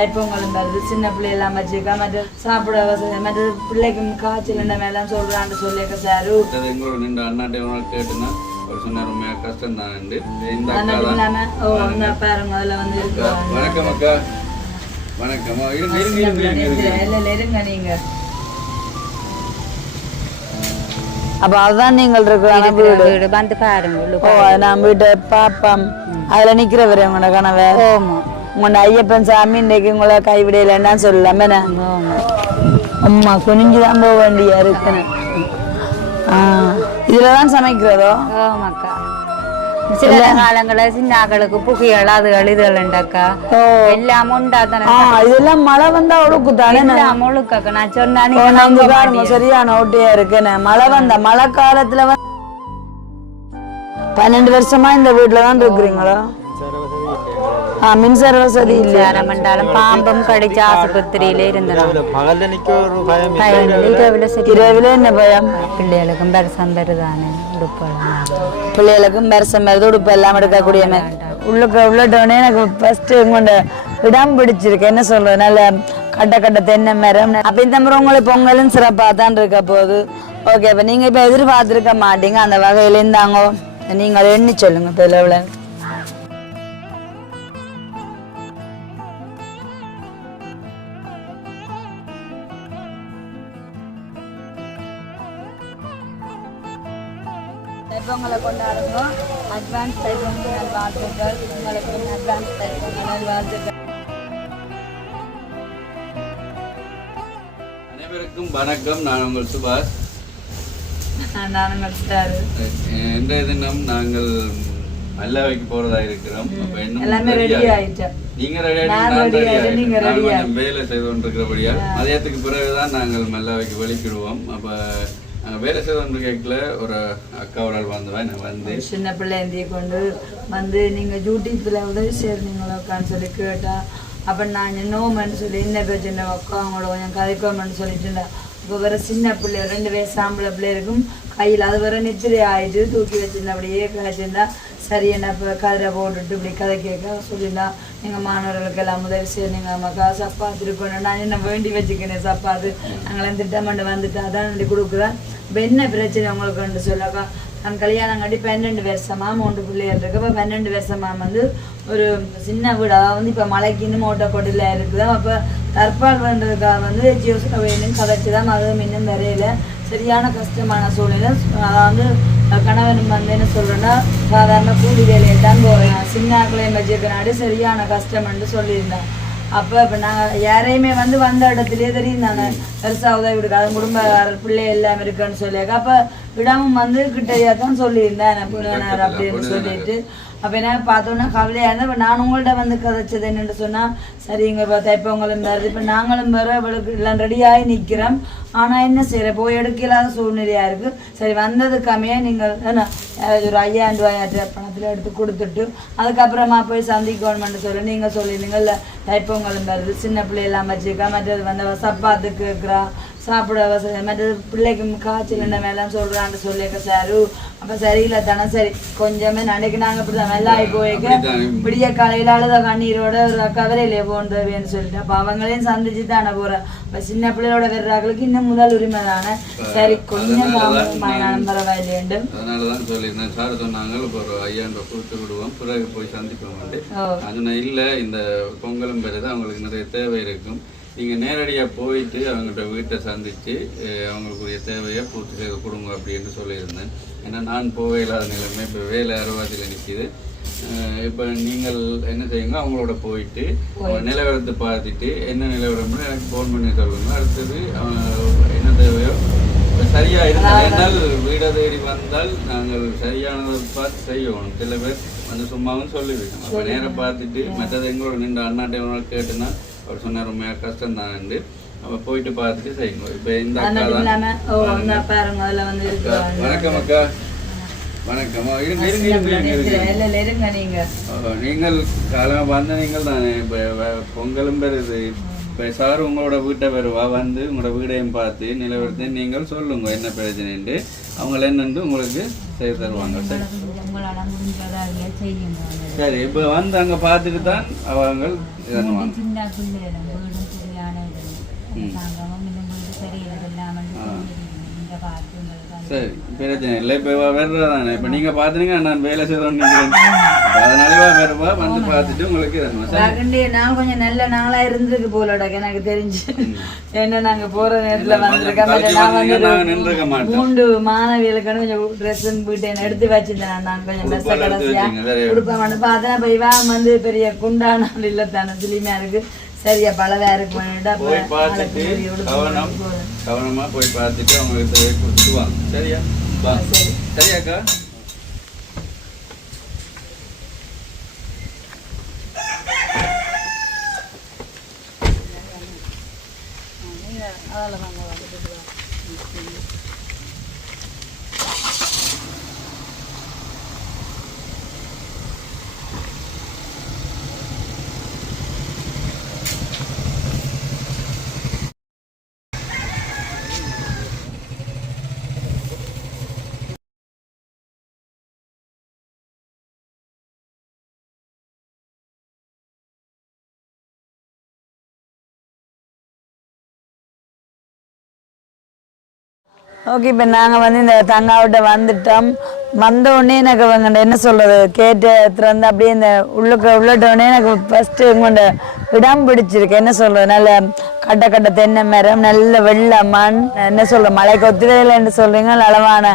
தைப்பொங்கலும் வருது, சின்ன பிள்ளையெல்லாம் வச்சுக்கா, மற்ற சாப்பிட வசதி, மற்ற பிள்ளைக்கும் காய்ச்சல் மேலாம் சொல்றான்னு சொல்லியிருக்க சாரு. எங்களோட நின்று அண்ணாட்டை கேட்டுன்னா ஒரு சொன்ன ரொம்ப கஷ்டம் தான். இல்லாம பாருங்க அதுல வந்து இருக்கு. வணக்கம் அக்கா. வணக்கம். இருங்க நீங்க. அப்ப அதுதான் நீங்கள் இருக்கிற வீடு வந்து பாருங்க. ஓ நான் வீட்டை பாப்போம். அதுல நிக்கிறவரு உங்களோட கணவர். உங்களோட ஐயப்பன் சாமி இன்னைக்கு உங்களை கைவிடையிலன்னா சொல்லலாமே. அம்மா குனிஞ்சுதான் போக வேண்டியா இருக்குன்னு. இதுலதான் சமைக்கிறதோ? ஆமாக்கா. சில காலங்களில் சின்னாக்களுக்கு புகைகள் அதுகள் இதுகள்ண்டாக்கா எல்லாம் உண்டாதானே. இதெல்லாம் மழை வந்தா ஒழுக்கு தானே. எல்லாம் ஒழுக்காக்க நான் சொன்னா சரியான ஓட்டியா இருக்குன்னு. மழை வந்த மழை காலத்துல 12 வருஷமா இந்த வீட்டுலதான் இருக்கிறீங்களா? மின்சார வசதி இல்ல. மண்டாலும் பாம்பும் கடிச்சு ஆஸ்பத்திரியில இருந்தோம். இரவுல என்ன பயம்? பிள்ளைகளுக்கும் பெருசம் பெருதானே உடுப்பெல்லாம். பிள்ளைகளுக்கும் பெருசம் பெருது உடுப்பு எல்லாம் எடுக்கக்கூடிய உள்ளட்டோடனே எனக்கு ஃபர்ஸ்ட் உங்களோட இடம் பிடிச்சிருக்கு. என்ன சொல்றது, நல்ல கட்ட தென்னை மரம். அப்ப இந்த முறை உங்களுக்கு பொங்கலும் சிறப்பா தான் இருக்க போகுது. ஓகே, இப்ப நீங்க இப்ப எதிர்பார்த்திருக்க மாட்டீங்க. அந்த வகையில இருந்தாங்க நீங்க எண்ணி சொல்லுங்க. இப்ப எவ்வளவு தைப்பொங்கலை கொண்டாடுங்க. அட்வான்ஸ் தைப்பொங்கல் நல்வாழ்த்துக்கள். உங்களுக்கு அட்வான்ஸ் தைப்பொங்கல் நல்வாழ்த்துக்கள். அனைவருக்கும் வணக்கம். நான் உங்கள் சுபாஷ். நான் உங்கள் ஸ்டார். இன்றைய தினம் நாங்கள் மல்லாவைக்கு போறதா இருக்கிறோம். எல்லாமே ரெடி ஆயிட்டோம். நீங்க வேலை செய்து கொண்டிருக்கிறபடியா மதியத்துக்கு பிறகுதான் நாங்கள் மல்லாவைக்கு வெளிக்கிடுவோம். அப்ப வேலை செய்து கேட்கல ஒரு அக்காவோட வந்து சின்ன பிள்ளைந்தியை கொண்டு வந்து நீங்க யூடியூப்ல உதவி செய்றீங்களான்னு சொல்லி கேட்டா, அப்ப நான் நோமன்னு சொல்லி என்ன பிரச்சனை அக்கா அவங்களோட கொஞ்சம் கதைக்கோமன்னு சொல்லிட்டு இருந்தா. இப்போ வர சின்ன பிள்ளை 2 வயசு ஆம்பளை பிள்ளை இருக்கும் கையில். அது வர நித்திரை ஆயிட்டு தூக்கி வச்சிருந்தா அப்படியே கதைச்சிருந்தா. சரி என்ன இப்போ கதிரை போட்டுட்டு இப்படி கதை கேட்க சொல்லியிருந்தா. எங்கள் மாணவர்களுக்கு எல்லாம் உதவி செய்யணுங்க. அம்மாக்கா சப்பாத்து இருக்கணும். நான் என்ன வேண்டி வச்சுக்கிறேன் சப்பாத்து. நாங்களாம் திட்டமண்டு வந்துட்டு அதான் கொடுக்குறேன். இப்போ என்ன பிரச்சனை உங்களுக்கு சொல்லக்கா, நான் கல்யாணம் கட்டி 12 வருஷமா 3 பிள்ளைகள் இருக்கு. இப்போ 12 வருஷமா வந்து ஒரு சின்ன வீடு, அதாவது வந்து இப்போ மலைக்கு இன்னும் ஓட்டக்கொட்டில் இருக்குது. அப்போ தற்பால் பண்ணுறதுக்காக வந்து ஜியோஸ்ல வேணும்னு கதைச்சுதான். அதுவும் இன்னும் வரையில சரியான கஷ்டமான சூழ்நிலை. அதாவது கணவன் வந்து என்ன சொல்றேன்னா, சாதாரண கூலி வேலையை தான் போகிறேன். சின்னாக்களையும் வச்சிருக்கனாடி சரியான கஷ்டம்னு சொல்லியிருந்தேன். அப்போ இப்போ நாங்கள் யாரையுமே வந்து வந்த இடத்துலயே தெரியும் தானே பெருசாக உதவி கொடுக்காது. குடும்ப பிள்ளை எல்லாம் இருக்குன்னு சொல்லியாக்கா. அப்போ இடமும் வந்து கிட்டையா தான் சொல்லியிருந்தேன் அப்படின்னு சொல்லிட்டு. அப்போ என்ன பார்த்தோன்னா கவலையாக இருந்தேன். இப்போ நான் உங்கள்கிட்ட வந்து கதைச்சது என்னென்னு சொன்னால், சரி இங்கே இப்போ தைப்பொங்கலும் வருது. இப்போ நாங்களும் வேறு அவளுக்கு எல்லாம் ரெடியாகி நிற்கிறோம். ஆனால் என்ன செய்கிற போய் எடுக்கலாத சூழ்நிலையாக இருக்குது. சரி வந்ததுக்காமே நீங்கள் என்ன ஒரு 5000 ரூபாய் பணத்தில் எடுத்து கொடுத்துட்டு அதுக்கப்புறமா போய் சந்திக்கணும்னு சொல்லி நீங்கள் சொல்லியிருந்தீங்கல்ல. தைப்பொங்கலும் வருது, சின்ன பிள்ளையெல்லாம் வச்சுக்கா, மற்றது வந்து சப்பாத்துக்கு இருக்கிறா, சாப்பிட வசதி, மற்றது பிள்ளைக்கும் காய்ச்சல் மேலாம் சொல்றான்னு சொல்லியிருக்க சாரு. அப்போ சரியில்லை தானே. சரி கொஞ்சமே நாளைக்கு நாங்கள் இப்படி தான் வெள்ளாகி போய்க்க விடிய காலையில் அழுத கண்ணீரோட ஒரு கவலையிலே போன்றவேன்னு சொல்லிட்டு. அப்போ அவங்களையும் சந்திச்சு தானே போகிறேன். இப்போ சின்ன பிள்ளையோட வர்றாங்களுக்கு இன்னும் முதல் உரிமை தானே. சரி கொஞ்சம் பரவாயில்லைண்டு. அதனாலதான் சொல்லியிருந்தேன். சார் சொன்னாங்க இப்போ ஒரு 5000 ரூபாய் கொடுத்து விடுவோம், பிறகு போய் சந்திப்போம். அது இல்லை, இந்த பொங்கலும் பிறகு அவங்களுக்கு நிறைய தேவை இருக்கும். நீங்கள் நேரடியாக போயிட்டு அவங்கள்ட்ட வீட்டை சந்தித்து அவங்களுக்குரிய தேவையை பூர்த்தி செய்து கொடுங்க அப்படின்னு சொல்லியிருந்தேன். ஏன்னா நான் போக இல்லாத நிலைமை இப்போ வேலை அறுவாதியில் நிற்கிது. இப்போ நீங்கள் என்ன செய்யுங்க, அவங்களோட போயிட்டு நிலவரத்தை பார்த்துட்டு என்ன நிலவரம்னு எனக்கு ஃபோன் பண்ணி சொல்லுங்க. அடுத்தது என்ன தேவையோ சரியாக இருந்தால் என்னால் வீடை தேடி வந்தால் நாங்கள் சரியானதை பார்த்து செய்யணும். சில பேர் வந்து சும்மாவும் சொல்லிவிட்டோம். அப்போ நேரம் பார்த்துட்டு மற்றது எங்களோட நின்று அண்ணாட்டை கேட்டுன்னா அவர் சொன்ன ரொம்ப கஷ்டம் தான். நம்ம போயிட்டு பார்த்துட்டு செய்யணும். இப்போ இந்த வணக்கம் அக்கா. வணக்கம். நீங்கள் காலமாக வந்த நீங்கள் தானே. இப்போ பொங்கலும் பெறுது. இப்போ சார் உங்களோட வீட்டை வருவா வந்து உங்களோட வீடையும் பார்த்து நிலவரத்தை நீங்கள் சொல்லுங்க என்ன பிரச்சனைன்ட்டு. அவங்கள என்னென்று உங்களுக்கு செய்து தருவாங்க. சரி உங்களால முடிஞ்சதாக செய்யுங்க. சரி, இப்போ வந்து அங்கே பார்த்துட்டு தான் அவங்க சின்ன பிள்ளைகளும் வீடும் சரியான சாங்கமும் இந்த வீடு சரியில்லை இல்லாமல் இந்த பார்த்து சரி பிரச்சனை இல்லை. இப்போ வர்றதானே இப்போ நீங்கள் பார்த்துனீங்க நான் வேலை செய்கிறோன்னு அதனால வருவா வந்து பார்த்துட்டு உங்களுக்கு நான் கொஞ்சம் நல்ல நாளா இருந்திருக்கு போலோட எனக்கு தெரிஞ்சு. ஏன்னா நாங்க போற நேரத்துல வந்திருக்கேன். 3 மாணவிகளுக்கு கொஞ்சம் ட்ரெஸ் வீட்டை எடுத்து வச்சிருந்தேன். நான் கொஞ்சம் மெஸ்ஸ கடைசியா கொடுப்பேன் பார்த்தேன். இப்போ இவா வந்து பெரிய குண்டானால் இல்லத்தான சிலிமையா இருக்கு. சரியா பலவா இருக்கு. கவனமா போய் பார்த்துட்டு அவங்களுக்கு கொடுத்துட்டு வாங்க. சரியா? சரியாக்கா? ஓகே, இப்போ நாங்கள் வந்து இந்த தங்காவிட்ட வந்துட்டோம். வந்த உடனே எனக்கு அவங்க என்ன சொல்கிறது கேட்டு வந்து அப்படியே இந்த உள்ளட்டோடனே எனக்கு ஃபஸ்ட்டு உங்கள்ட இடம் பிடிச்சிருக்கு. என்ன சொல்கிறது, நல்ல கட்ட தென்னை மரம், நல்ல வெள்ளை மண், என்ன சொல்கிற மழைக்கு ஒத்துழையில் என்ன சொல்கிறீங்க, அளவான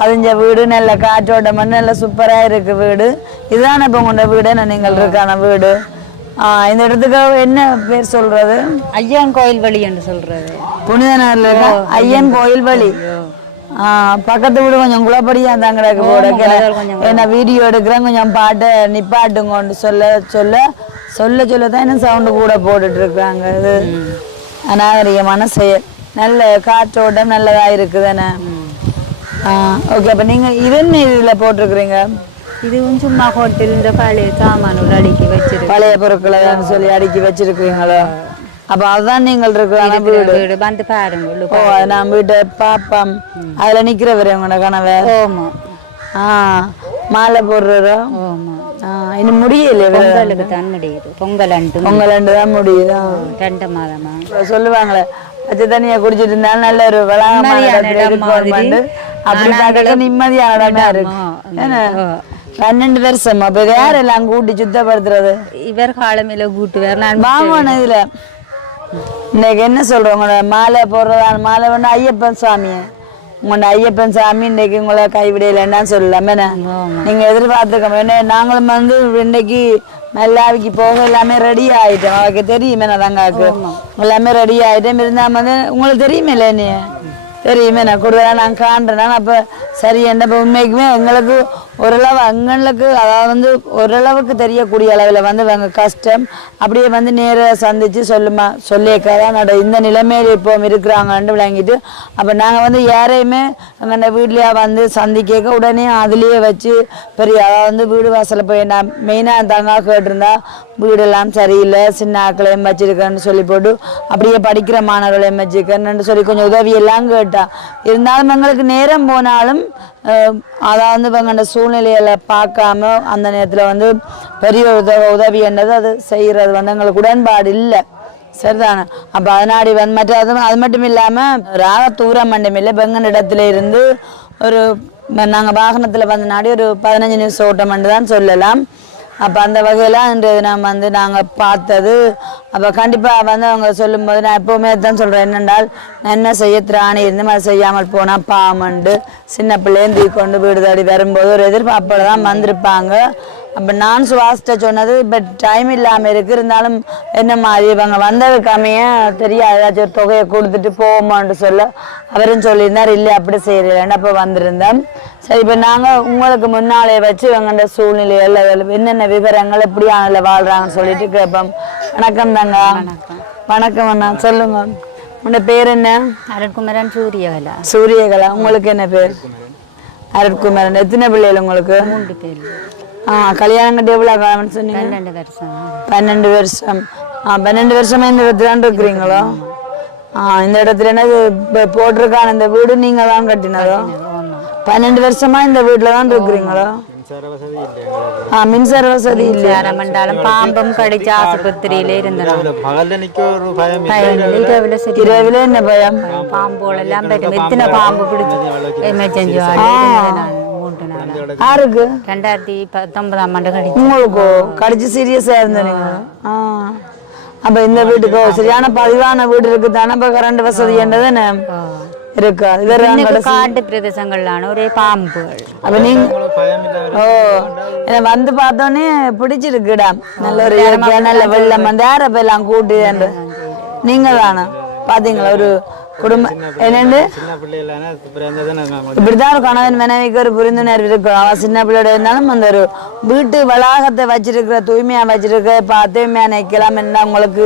பதிஞ்ச வீடு, நல்ல காற்றோட்ட மண், நல்ல சூப்பராக இருக்குது வீடு. இதுதானே இப்போ உங்களோட வீடு நீங்கள் இருக்கான வீடு. இந்த இடத்துக்கு என்ன பேர் சொல்றது? ஐயன் கோயில் வழி என்று சொல்றது. புனித நகர்ல இருக்க ஐயன் கோயில் வழி. பக்கத்து வீடு கொஞ்சம் குளப்படியா தாங்கிறக்கு போட என்ன வீடியோ எடுக்கிறேன், கொஞ்சம் பாட்டு நிப்பாட்டுங்கன்னு சொல்லதான் என்ன சவுண்டு கூட போட்டுட்டு இருக்காங்க. இது அநாகரிகமான செயல். நல்ல காற்றோட்டம் நல்லதா இருக்குதானே. ஓகே, அப்ப நீங்க இதுல போட்டிருக்கிறீங்க. இதுவும் சும்மா ஹோட்டல் இந்த பழைய சாமான்கள் அடுக்கி வச்சிருக்கு. பழைய பொருட்களை சொல்லி அடுக்கி வச்சிருக்கீங்களோ? அப்ப அதுதான் நீங்கள் இருக்கிற வீடு. வந்து பாருங்க. ஓ, நான் வீட்டை பாப்பம். அதுல நிக்கிறவரு உங்களோட கணவர்? ஓமா. மாலை போடுறதோ? ஓமா. இன்னும் முடியல. பொங்கலுக்கு தான் முடியுது. பொங்கல் அண்டு தான் முடியுது. 2 மாதமா சொல்லுவாங்களே பச்சை தண்ணியை குடிச்சிட்டு இருந்தாலும் நல்ல ஒரு வளாகமான அப்படி பார்க்க நிம்மதியான இடமா இருக்கு. 12 வருஷமா இப்ப யாரெல்லாம் கூட்டி சுத்தப்படுத்துறது? இவர் காலமையில கூட்டுவார். நான் வாங்கணும். இதுல இன்னைக்கு என்ன சொல்றோம், மாலை போடுறதா? மாலை வேணா ஐயப்பன் சாமிய உங்களோட ஐயப்பன் சாமி இன்னைக்கு உங்களை கைவிடையிலன்னா சொல்லலாம். என்ன நீங்க எதிர்பார்த்துக்கோங்க. என்ன நாங்களும் வந்து இன்னைக்கு மெல்லாவிக்கு போக எல்லாமே ரெடி ஆயிட்டோம். அவருக்கு தெரியுமே தங்காக்கு எல்லாமே ரெடி ஆயிட்டோம். இருந்தா வந்து உங்களுக்கு தெரியுமே இல்லை நீ தெரியுமே நான் கூடுதலாக நான் காண்றேன். அப்போ சரி என்ன இப்போ உண்மைக்குமே எங்களுக்கு ஓரளவு எங்களுக்கு அதாவது வந்து ஓரளவுக்கு தெரியக்கூடிய அளவில் வந்து அவங்க கஷ்டம் அப்படியே வந்து நேராக சந்தித்து சொல்லியிருக்காதான் இந்த நிலைமையில் இப்போ இருக்கிறாங்கன்னு விளங்கிட்டு அப்போ நாங்கள் வந்து யாரையுமே எங்கள்ட வீட்லையா வந்து சந்திக்க உடனே அதுலேயே வச்சு பெரிய அதாவது வந்து வீடு வாசலில் போய் நான் மெயினாக தங்கா கேட்டிருந்தா வீடெல்லாம் சரியில்லை, சின்ன ஆக்களையும் வச்சிருக்கேன்னு சொல்லி போட்டு அப்படியே படிக்கிற மாணவர்களையும் வச்சுருக்கேன்னு சொல்லி கொஞ்சம் உதவியெல்லாம் கேட்டா. இருந்தாலும் எங்களுக்கு நேரம் போனாலும் அதாவது இவங்க சூழ்நிலைகளை பார்க்காம அந்த நேரத்தில் வந்து பெரிய உதவி என்றது அது செய்கிறது வந்து எங்களுக்கு உடன்பாடு இல்லை. சரிதானே? அப்போ அதனாடி வந்து மற்ற அது மட்டும் இல்லாமல் ராக தூரம் மண்டம் இல்லை. பெங்கன் இடத்துல இருந்து ஒரு நாங்கள் வாகனத்தில் வந்த நாடி ஒரு 15 நிமிஷம் ஓட்டம் என்று தான் சொல்லலாம். அப்போ அந்த வகையில் இன்றைய தினம் வந்து நாங்கள் பார்த்தது. அப்போ கண்டிப்பாக வந்து அவங்க சொல்லும்போது நான் எப்போவுமே தான் சொல்கிறேன், என்னென்றால் என்ன செய்ய திராணி இருந்து மாதிரி செய்யாமல் போனால் பாமண்டு சின்ன பிள்ளையும் தூக்கி கொண்டு வீடு தேடி வரும்போது ஒரு எதிர்பார்ப்போடு தான் வந்திருப்பாங்க. அப்போ நான் சுவாசிட்ட சொன்னது இப்போ டைம் இல்லாமல் இருக்கு. இருந்தாலும் என்ன மாதிரி இவங்க வந்ததுக்காமையே தெரியாது ஏதாச்சும் ஒரு தொகையை கொடுத்துட்டு போவோமான்னு சொல்ல அவரும் சொல்லியிருந்தார். இல்லை அப்படி செய்யலைன்னு அப்போ வந்திருந்தேன். சரி, இப்போ நாங்கள் உங்களுக்கு முன்னாலே வச்சு இவங்கள்ட சூழ்நிலைகள் என்னென்ன விவரங்கள் எப்படியானல வாழ்கிறாங்கன்னு சொல்லிட்டு கேட்போம். வணக்கம் தாங்க. வணக்கம் அண்ணா, சொல்லுங்க உங்களோட பேர் என்ன? அருட்குமரன் சூரியகலா. சூரியகலா. உங்களுக்கு என்ன பேர்? அருட்குமரன். எத்தனை பிள்ளைகள் உங்களுக்கு? 3 பேர். கல்யாணம் கட்டி எவ்வளோ காலம்னு சொன்னீங்க? 12 வருஷம். 12 வருஷம். 12 வருஷமா இந்த இடத்துல இருக்கிறீங்களோ? இந்த இடத்துல என்ன போட்டிருக்கான இந்த வீடு நீங்க தான் கட்டினதோ? 12 வருஷமா இந்த வீட்டுல தான் இருக்கிறீங்களோ? மின்சார வசதி இல்லை. மண்டாலும் பாம்பும் கடிச்சு ஆஸ்பத்திரியில இருந்தாங்க. இரவுல என்ன பயம்? பாம்போல எல்லாம் போயிட்டு எத்தனை பாம்பு பிடிச்சு எமர்ஜென்சி யாருக்கு 2019 ஆண்டு கடிச்சு. உங்களுக்கு கடிச்சு சீரியஸா இருந்தீங்க. அப்ப இந்த வீட்டுக்கு சரியான பதிவான வீடு இருக்கு தானே. இப்ப கரண்ட் வசதி என்னது இருக்கா? காட்டு பிரதேசங்கள்லான ஒரே பாம்பு. அப்ப நீங்க வந்து பார்த்தோன்னே பிடிச்சிருக்குடா. நல்ல ஒரு இயற்கையா நல்ல வெள்ளம் வந்து யார போயெல்லாம் கூட்டு நீங்க தானே பாத்தீங்களா? ஒரு குடும்பம் என்னண்டு இப்படிதான் ஒரு கணவன் மனைவிக்கு ஒரு புரிந்துணர்வு இருக்கும். அவன் சின்ன பிள்ளையோட இருந்தாலும் அந்த ஒரு வீட்டு வளாகத்தை வச்சிருக்கிற தூய்மையா வச்சிருக்க தூய்மையா நிக்கலாம் என்ன உங்களுக்கு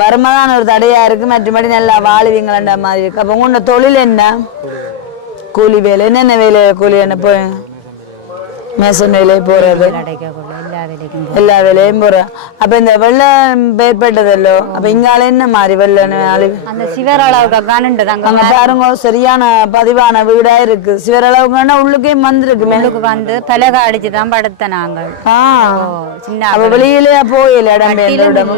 வருமானம் ஒரு தடையா இருக்கு. மற்றபடி நல்லா வாழுவீங்களா மாதிரி இருக்கு. அப்ப உங்களோட தொழில் என்ன? கூலி வேலை. என்னென்ன வேலை? கூலி என்ன போய் மேசன் வேலையை போறது, எல்லா வேலையும் போறேன். அப்ப இந்த வெள்ளம் ஏற்பட்டதல்லோ, அப்ப இங்கால என்ன மாதிரி வெள்ளம் அந்த சிவர் அளவுக்கு அங்க பாருங்க சரியான பதிவான வீடா இருக்கு. சிவர் அளவுக்குன்னா உள்ளுக்கே வந்திருக்கு. மேலுக்கு வந்து பலகை அடிச்சுதான் படுத்த நாங்கள். சின்ன வெளியில போயில இடம்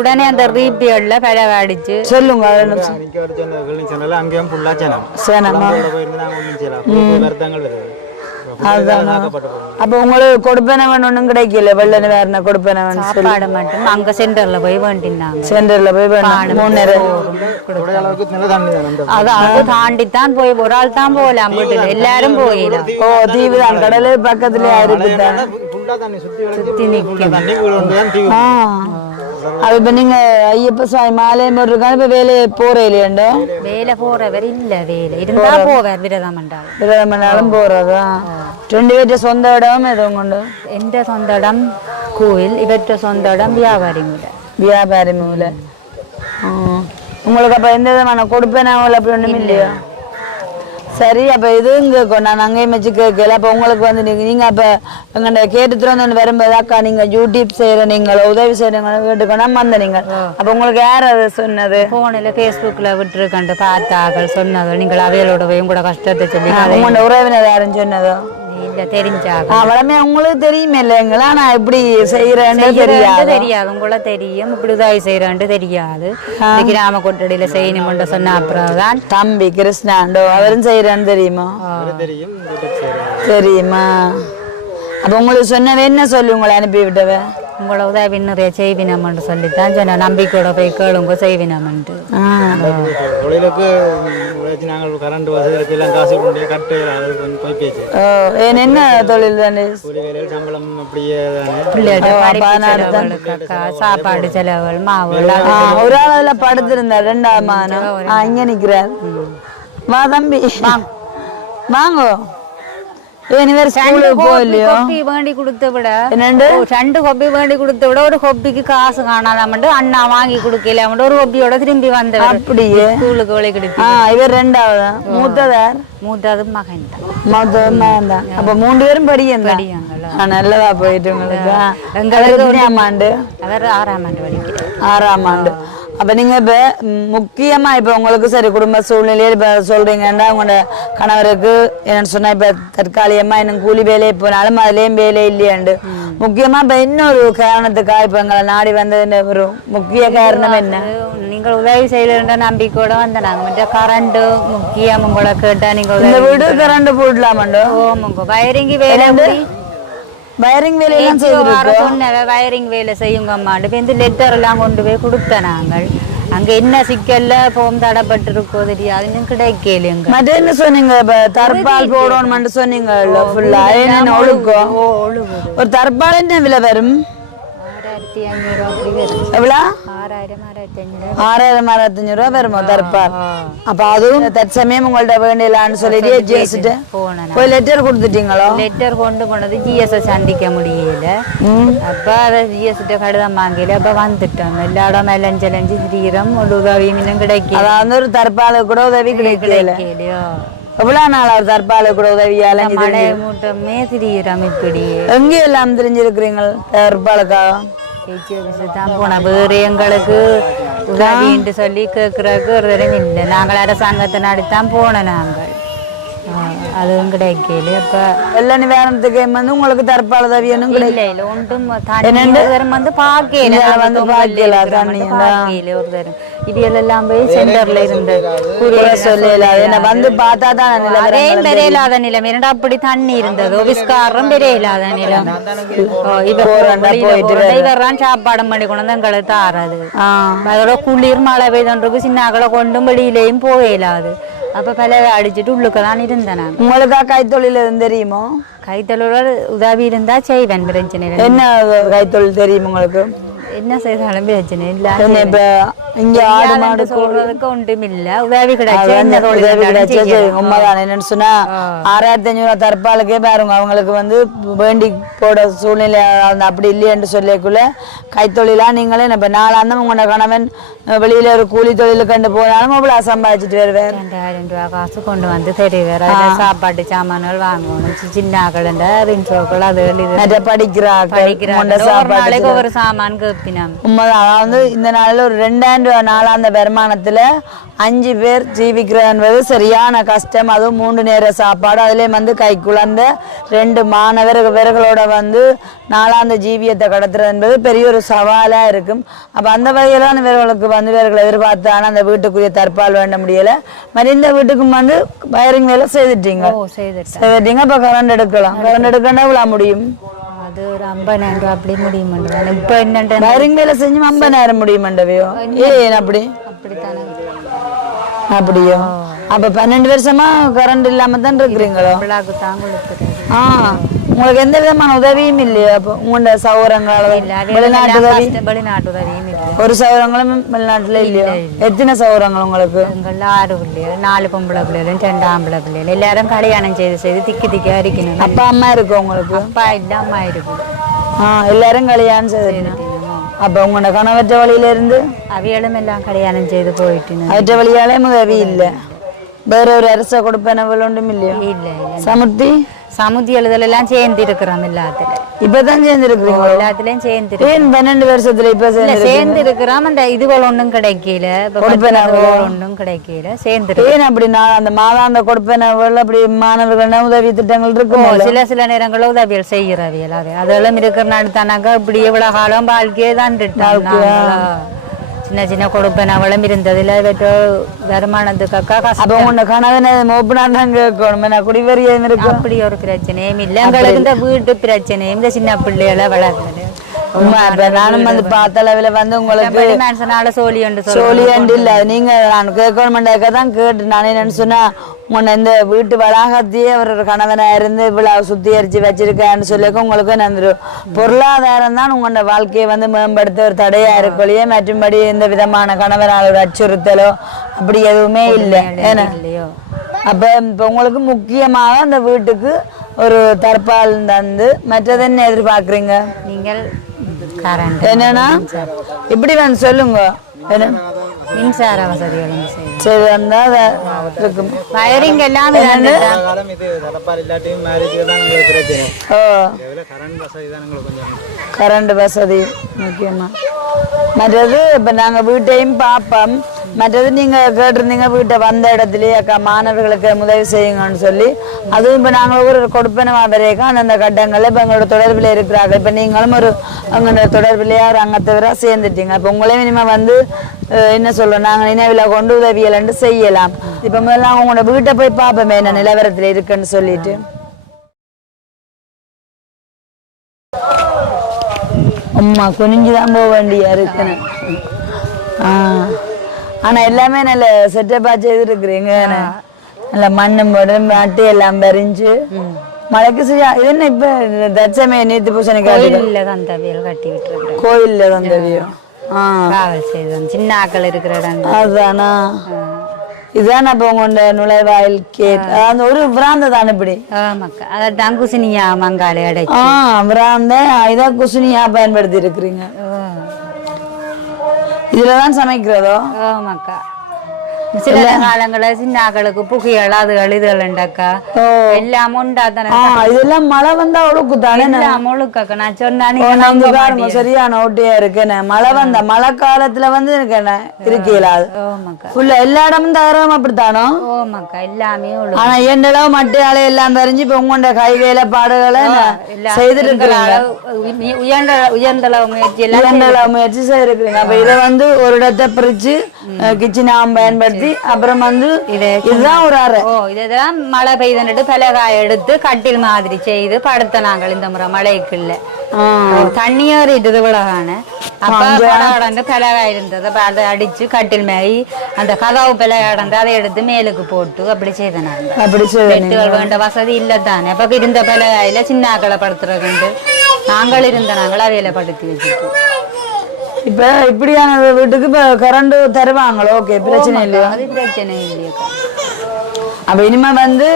உடனே அந்த ரீபியர்ல பலகை அடிச்சு சொல்லுங்க. அப்ப உங்களுக்கு கொடுப்பனவன் ஒண்ணும் கிடைக்கல. வெள்ளன வேற கொடுப்பனவன் சாப்பாடு மட்டும் அங்க சென்டர்ல போய் வேண்டினாங்க. சென்டர்ல போய் அதாவது தாண்டித்தான் போய் ஒரு ஆள் தான் போகலாம். எல்லாரும் போயிடலாம். தீவு தான் கடலு பக்கத்துல இருக்குதான் சுத்தி நிக்கும். அது இப்ப நீங்க ஐயப்ப சுவாமி மாலையம் போட்டிருக்காங்க. இப்ப வேலையை போற இல்லையாண்டோ? வேலை போறவர் இல்ல. வேலை இருந்தா போவார். விரதமண்டாலும் போறதா? 2 பேர்ட்ட சொந்த இடம் எதுவும் கொண்டு? எந்த சொந்த இடம் கோயில், இவற்ற சொந்த இடம் வியாபாரி மூலை. வியாபாரி மூலை. உங்களுக்கு அப்ப எந்த விதமான கொடுப்பேன் அப்படி ஒண்ணும் இல்லையா? சரி. அப்ப இது இங்க நான் அங்கேயும் வச்சு கேட்கல. அப்ப உங்களுக்கு வந்து நீங்க அப்ப எங்க கேட்டு வரும்போது அக்கா நீங்க யூடியூப் செய்யற நீங்கள் உதவி செய்யறீங்க கேட்டுக்கணும் வந்த நீங்க. அப்ப உங்களுக்கு யார் அது சொன்னது? போன்ல பேஸ்புக்ல விட்டுருக்கண்டு பார்த்தார்கள் சொன்னது. நீங்கள் அவையோட கூட கஷ்டத்தை சொல்லி உங்களோட உறவினர் யாரும் சொன்னதோ? இல்ல தெரிஞ்சாங்க. வளமே உங்களுக்கு தெரியுமே இல்லைங்களா? நான் எப்படி செய்யறேன்னு தெரியாது. உங்கள தெரியும். இப்படி உதவி செய்யறேன்னு தெரியாது. கிராம கொட்டடியில செய்யணும்னு சொன்ன அப்புறம் தான் தம்பி கிருஷ்ணாண்டோ அவரும் செய்யறேன்னு தெரியுமா? தெரியுமா? அப்ப உங்களுக்கு சொன்னவே என்ன சொல்லி உங்களை அனுப்பி விட்டவ? உங்களை உதவி நிறைய செய்வினம்னு சொல்லித்தான் சொன்ன. நம்பிக்கையோட போய் கேளுங்க செய்வினம்ன்ட்டு. தொழிலுக்கு நாங்கள் கரண்ட் வசதிகளுக்கு எல்லாம் காசு கொண்டு கட்டு போய் பேச்சு. என்ன தொழில் தானே? சம்பளம் அப்படியே சாப்பாடு செலவுகள் மாவு ஒரு ஆள் படுத்திருந்தார். 2ஆம் மாதம் இங்க நிக்கிறார். வா தம்பி வாங்கோ. வேண்டி கொடுத்த விட 2 கொப்பி வேண்டி கொடுத்த விட ஒரு கொப்பிக்கு காசு காணாதாமட்டு அண்ணா வாங்கி கொடுக்கல. ஒரு கொப்பியோட திரும்பி வந்த அப்படியே ஸ்கூலுக்கு விலை கிடைக்கும். இவர் 2ஆவது. மூத்ததார்? மூத்தது மகன் தான். மகன் தான். அப்ப 3 பேரும் படிக்க நல்லதா போயிட்டு உங்களுக்கு. எங்களுக்கு ஆண்டு அவர் 6ஆம் ஆண்டு படிக்கிறார். 6ஆம் ஆண்டு. அப்ப நீங்க இப்ப முக்கியமா இப்ப உங்களுக்கு சரி குடும்ப சூழ்நிலையில இப்ப சொல்றீங்கன்னா உங்களோட கணவருக்கு என்னன்னு சொன்னா இப்ப தற்காலிகமா இன்னும் கூலி வேலையை போனாலும் அதுலயும் வேலை இல்லையாண்டு முக்கியமா இப்ப இன்னொரு காரணத்துக்காக இப்ப எங்களை நாடி வந்தது ஒரு முக்கிய காரணம் என்ன? நீங்கள் உதவி செய்யற நம்பிக்கையோட வந்த நாங்க மற்ற கரண்ட் முக்கியம் உங்களை கேட்டா நீங்க இந்த வீடு கரண்ட் போடலாமாண்டோ? வயரிங் வேலை வயரிங் வேலையெல்லாம் சொன்ன வயரிங் வேலை செய்யுங்கம்மாண்டு இந்த லெட்டர் எல்லாம் கொண்டு போய் கொடுத்த நாங்கள். அங்க என்ன சிக்கல்ல போம் தடப்பட்டு இருக்கோ தெரியாது கிடைக்கலங்க. மற்ற என்ன சொன்னீங்க? தற்பால் போடணும்னு சொன்னீங்க. ஒழுக்கம் ஒரு தற்பால் என்ன விலை வரும்? 6500 ரூபா வருமா தற்பால்? அப்ப அதுவும் தற்சமயம் உங்கள்ட்ட வேண்டியலான்னு சொல்லிட்டு போய் லெட்டர் கொடுத்துட்டீங்களோ? லெட்டர் கொண்டு போனது ஜிஎஸ் சந்திக்க முடியல. அப்ப அதை ஜிஎஸ் கடிதம் வாங்கல. அப்ப வந்துட்டோம். எல்லா இடம் எலஞ்சலஞ்சு திடீரம் ஒரு உதவியும் இன்னும் கிடைக்கல. அதாவது ஒரு தற்பால கூட உதவி கிடைக்கலையோ? எவ்வளவு நாள் அவர் தற்பால கூட உதவியால மூட்டமே திடீரம் இப்படி எங்க எல்லாம் தெரிஞ்சிருக்கிறீங்க தற்பாலுக்காக? தான் போன வேறு எங்களுக்கு உதவின்னு சொல்லி கேட்கறதுக்கு ஒரு தடவை இல்லை. நாங்கள் அரசாங்கத்தை நாடித்தான் போனோம். நாங்கள் அதுவும் கிடைக்கல. அப்ப வெள்ள நிவாரணத்துக்கு வந்து உங்களுக்கு தற்பால் உதவியனும் இல்ல இல்ல ஒன்றும் தண்ணி வந்து பாக்கல வந்து பாக்கல தண்ணி ஒரு தரம் இது எல்லாம் போய் சென்டர்ல இருந்து சொல்லல என்ன வந்து பார்த்தா தான் அதே பெரியலாத நிலம் இரண்டா அப்படி தண்ணி இருந்தது விஸ்காரம் பெரியலாத நிலம் இவரான் சாப்பாடு பண்ணி கொண்டு வந்து எங்களுக்கு தாராது அதோட குளிர் மழை பெய்தொன்றுக்கு சின்ன அகலை கொண்டும் வெளியிலையும் போயிடாது அப்ப பல அடிச்சுட்டு உள்ளுக்கதான் இருந்தேன். உங்களுக்கு கைத்தொழில் தெரியுமோ? கைத்தொழில் உதவி இருந்தா செய்வேன் பிரச்சனை. என்ன கைத்தொழில் தெரியும் உங்களுக்கு? என்ன செய்தாலும் பிரச்சனை இல்ல. இங்க ஆடு மாடு சொல்றதுக்கு ஒன்றும் இல்ல. உதவி கிடைச்சு உண்மைதான். என்னன்னு சொன்னா 6500 தற்பாலுக்கே பாருங்க அவங்களுக்கு வந்து வேண்டி போட சூழ்நிலை அப்படி இல்லையென்று சொல்லக்குள்ள கைத்தொழிலா நீங்களே இப்ப நாளாந்தம் உங்களோட கணவன் வெளியில ஒரு கூலி தொழில் கண்டு போனாலும் அவ்வளவு சம்பாதிச்சுட்டு வருவார். 2000 ரூபாய் காசு கொண்டு வந்து தெரிவார். சாப்பாட்டு சாமான்கள் வாங்கணும். சின்ன கலண்ட ரின்சோக்கள் அது படிக்கிறாங்க ஒரு சாமான் உண்மைதான். அதாவது இந்த நாளில் ஒரு 2000 ரூபாய் நாளாந்த வருமானத்துல 5 பேர் ஜீவிக்கிறது என்பது சரியான கஷ்டம். அதுவும் 3 நேர சாப்பாடு அதுலேயும் வந்து கை குழந்த 2 மாணவர்களோட வந்து நாளாந்த ஜீவியத்தை கடத்துறது என்பது பெரிய ஒரு சவாலா இருக்கும். அப்ப அந்த வகையிலான இவர்களுக்கு வந்து இவர்களை எதிர்பார்த்தான அந்த வீட்டுக்குரிய தற்பால் வேண்ட முடியல. மாதிரி இந்த வீட்டுக்கும் வந்து வயரிங் வேலை செய்துட்டீங்க. அப்ப கரண்ட் எடுக்கலாம். கரண்ட் எடுக்கணும் எவ்வளவு முடியும்? அது ஒரு 50,000 ரூபாய் அப்படி முடியும். இப்ப என்ன வயரிங் வேலை செஞ்சு 50,000 முடியுமண்டவையோ? ஏன் அப்படி? அப்படித்தானே. அப்படியோ? அப்ப 12 வருஷமா கரண்ட் இல்லாம தான் இருக்கிறீங்களோ? உங்களுக்கு எந்த விதமான உதவியும் இல்லையா? அப்போ உங்களோட சௌரங்கள் வெளிநாட்டு உதவியும் இல்லை. ஒரு சௌரங்களும் வெளிநாட்டுல இல்லையா? எத்தனை சௌரங்கள் உங்களுக்கு? 6 பிள்ளைகள், 4 பொம்பளை பிள்ளைகளும் 2 ஆம்பளை பிள்ளைகள். எல்லாரும் கல்யாணம் செய்து திக்கா இருக்கணும். அப்பா அம்மா இருக்கு உங்களுக்கு? அப்பா இல்ல அம்மா இருக்கு. எல்லாரும் கல்யாணம் செய்து. அப்ப உங்களோட கணவற்ற வழியில இருந்து அவைகளும் எல்லாம் கல்யாணம் செய்து போயிட்டு அவற்ற வழியாலே உதவி இல்ல. வேற ஒரு அரச கொடுப்பன ஒன்றும் இல்லையா? இல்ல சமுத்தி சமுத்தி எழுதல் எல்லாம் சேர்ந்து இருக்கிறோம். எல்லாத்துல இப்பதான் சேர்ந்து இருக்கிறோம். எல்லாத்துலயும் சேர்ந்து 12 வருஷத்துல இப்ப சேர்ந்து இருக்கிறோம். அந்த இதுகள் ஒன்றும் கிடைக்கல, ஒன்றும் கிடைக்கல. சேர்ந்து ஏன் அப்படின்னா அந்த மாதாந்த கொடுப்பன அப்படி மாணவர்கள் உதவி திட்டங்கள் இருக்கும். சில நேரங்களில் உதவிகள் செய்கிறவியல் அதெல்லாம் இருக்கிற நடத்தானாக்கா இப்படி எவ்வளவு காலம் வாழ்க்கையே தான் சின்ன சின்ன கொடுப்பேன் அவளும் இருந்ததுல வருமானத்துக்காக குடிவரியும் இருக்கு. அப்படி ஒரு பிரச்சனையும் இல்லை. எங்களுக்கு இந்த வீட்டு பிரச்சனையும் இந்த சின்ன பிள்ளைகளை வளர்ந்தது. நானும் வந்து பார்த்த அளவில் வந்து உங்களுக்கு சோழியண்டு இல்லை. நீங்க நான் கேட்கணுமெண்டாக்க தான் கேட்டு நானே என்ன சொன்னா உன்னை இந்த வீட்டு வளாகத்தையே அவர் ஒரு கணவனா இருந்து இவ்வளவு சுத்திகரிச்சு வச்சிருக்கேன்னு சொல்லிக்க உங்களுக்கு நந்துடும். பொருளாதாரம் தான் உங்களோட வாழ்க்கையை வந்து மேம்படுத்த ஒரு தடையா இருக்கொழியே மற்றும்படி எந்த விதமான கணவனால அச்சுறுத்தலோ அப்படி எதுவுமே இல்லை. ஏன்னா அப்ப இப்ப உங்களுக்கு முக்கியமாக அந்த வீட்டுக்கு ஒரு தற்பால் தந்து மற்றது என்ன எதிர்பார்க்குறீங்க நீங்கள்? என்னன்னா இப்படி வந்து சொல்லுங்க. மின்சார வசதிகள் சரி வந்தா இருக்கும். வயரிங் எல்லாம் கரண்ட் வசதி முக்கியமா. மற்றது இப்ப நாங்க வீட்டையும் பார்ப்போம். மற்றது நீங்க கேட்டிருந்தீங்க வீட்டை வந்த இடத்துலயே அக்கா மாணவர்களுக்கு உதவி செய்யுங்கன்னு சொல்லி. அதுவும் இப்ப நாங்க ஒரு கொடுப்பன வரைக்கும் அந்தந்த கட்டங்கள்ல இப்ப எங்களோட தொடர்பில் இருக்கிறாங்க. இப்ப நீங்களும் ஒரு அங்களோட தொடர்பிலேயே ஒரு அங்கத்தவரா சேர்ந்துட்டீங்க. இப்ப உங்களையும் இனிமே வந்து என்ன சொல்றோம் நாங்க நினைவுல கொண்டு உதவியலன்னு செய்யலாம். இப்ப முதல்ல உங்களோட வீட்டை போய் பார்ப்போமே என்ன நிலவரத்துல இருக்குன்னு சொல்லிட்டு. அம்மா குனிஞ்சுதான் போக வேண்டியா இருக்குன்னு. ஆனா எல்லாமே நல்ல செட்டப்பா செய்திருக்கிறீங்க. நல்ல மண்ணும் போடு மாட்டி எல்லாம் பறிஞ்சு மழைக்கு செய்ய. இது என்ன இப்ப தற்சமய நீத்து பூசணி கோயில்ல தந்தவியல் கட்டி விட்டு கோயில்ல தந்தவியோ சின்ன ஆக்கள் இருக்கிற இடம் அதுதானா? இதுதான் அப்ப உங்களோட நுழைவாயில் கேட். அந்த ஒரு பிராந்த தான் இப்படி அதான் குசினியா மங்காளி அடை பிராந்த இதான் குசினியா பயன்படுத்தி இருக்கிறீங்க. இதுலதான் சமைக்கிறதோ? ஆமாக்கா. சில காலங்களில் சின்னாக்களுக்கு புகைகள் அதுகள் இதுகள் உண்டாக்கா எல்லாம் உண்டாத்தானே. இதெல்லாம் மழை வந்தா ஒழுக்கு தானே, எல்லாம் ஒழுக்கா. நான் சொன்னா சரியான ஓட்டியா இருக்கேன். மழை வந்தா மழை காலத்துல வந்து இருக்கேன் இருக்கீங்களா எல்லா இடமும் தகரம் அப்படித்தானோ? ஓமாக்கா எல்லாமே. ஆனா எண்டளவு மட்டையால எல்லாம் தெரிஞ்சு இப்ப உங்களோட கை வேலைப்பாடுகளை செய்துட்டு உயர்ந்தளவு முயற்சி செய்திருக்கிறீங்க. அப்ப இதை வந்து ஒரு இடத்தை பிரிச்சு கிச்சனா பயன்படுத்தி அப்புறம் வந்து இதுதான் ஒரு அறை. இதெல்லாம் மழை பெய்துட்டு பலகாய எடுத்து கட்டில் மாதிரி செய்து படுத்த நாங்கள் இந்த முறை மழைக்குள்ள தண்ணியாறிட்டு விலகான அப்ப கடந்து பலகாய் இருந்தது. அதை அடிச்சு கட்டில் மேய் அந்த கதவு பலகாடந்து அதை எடுத்து மேலுக்கு போட்டு அப்படி செய்த நாங்க. அப்படி பெட்டுகள் வேண்ட வசதி இல்லதானே. அப்ப இருந்த பலகாயில சின்னாக்களை படுத்துறதுண்டு நாங்கள் இருந்த நாங்கள் அவையில படுத்தி வச்சுட்டோம். இப்ப இப்படியான வீட்டுக்கு இப்ப கரண்ட் தருவாங்களோ? ஓகே, பிரச்சனை இல்லையா? அது பிரச்சனை இல்லையா. அப்ப இனிமே வந்து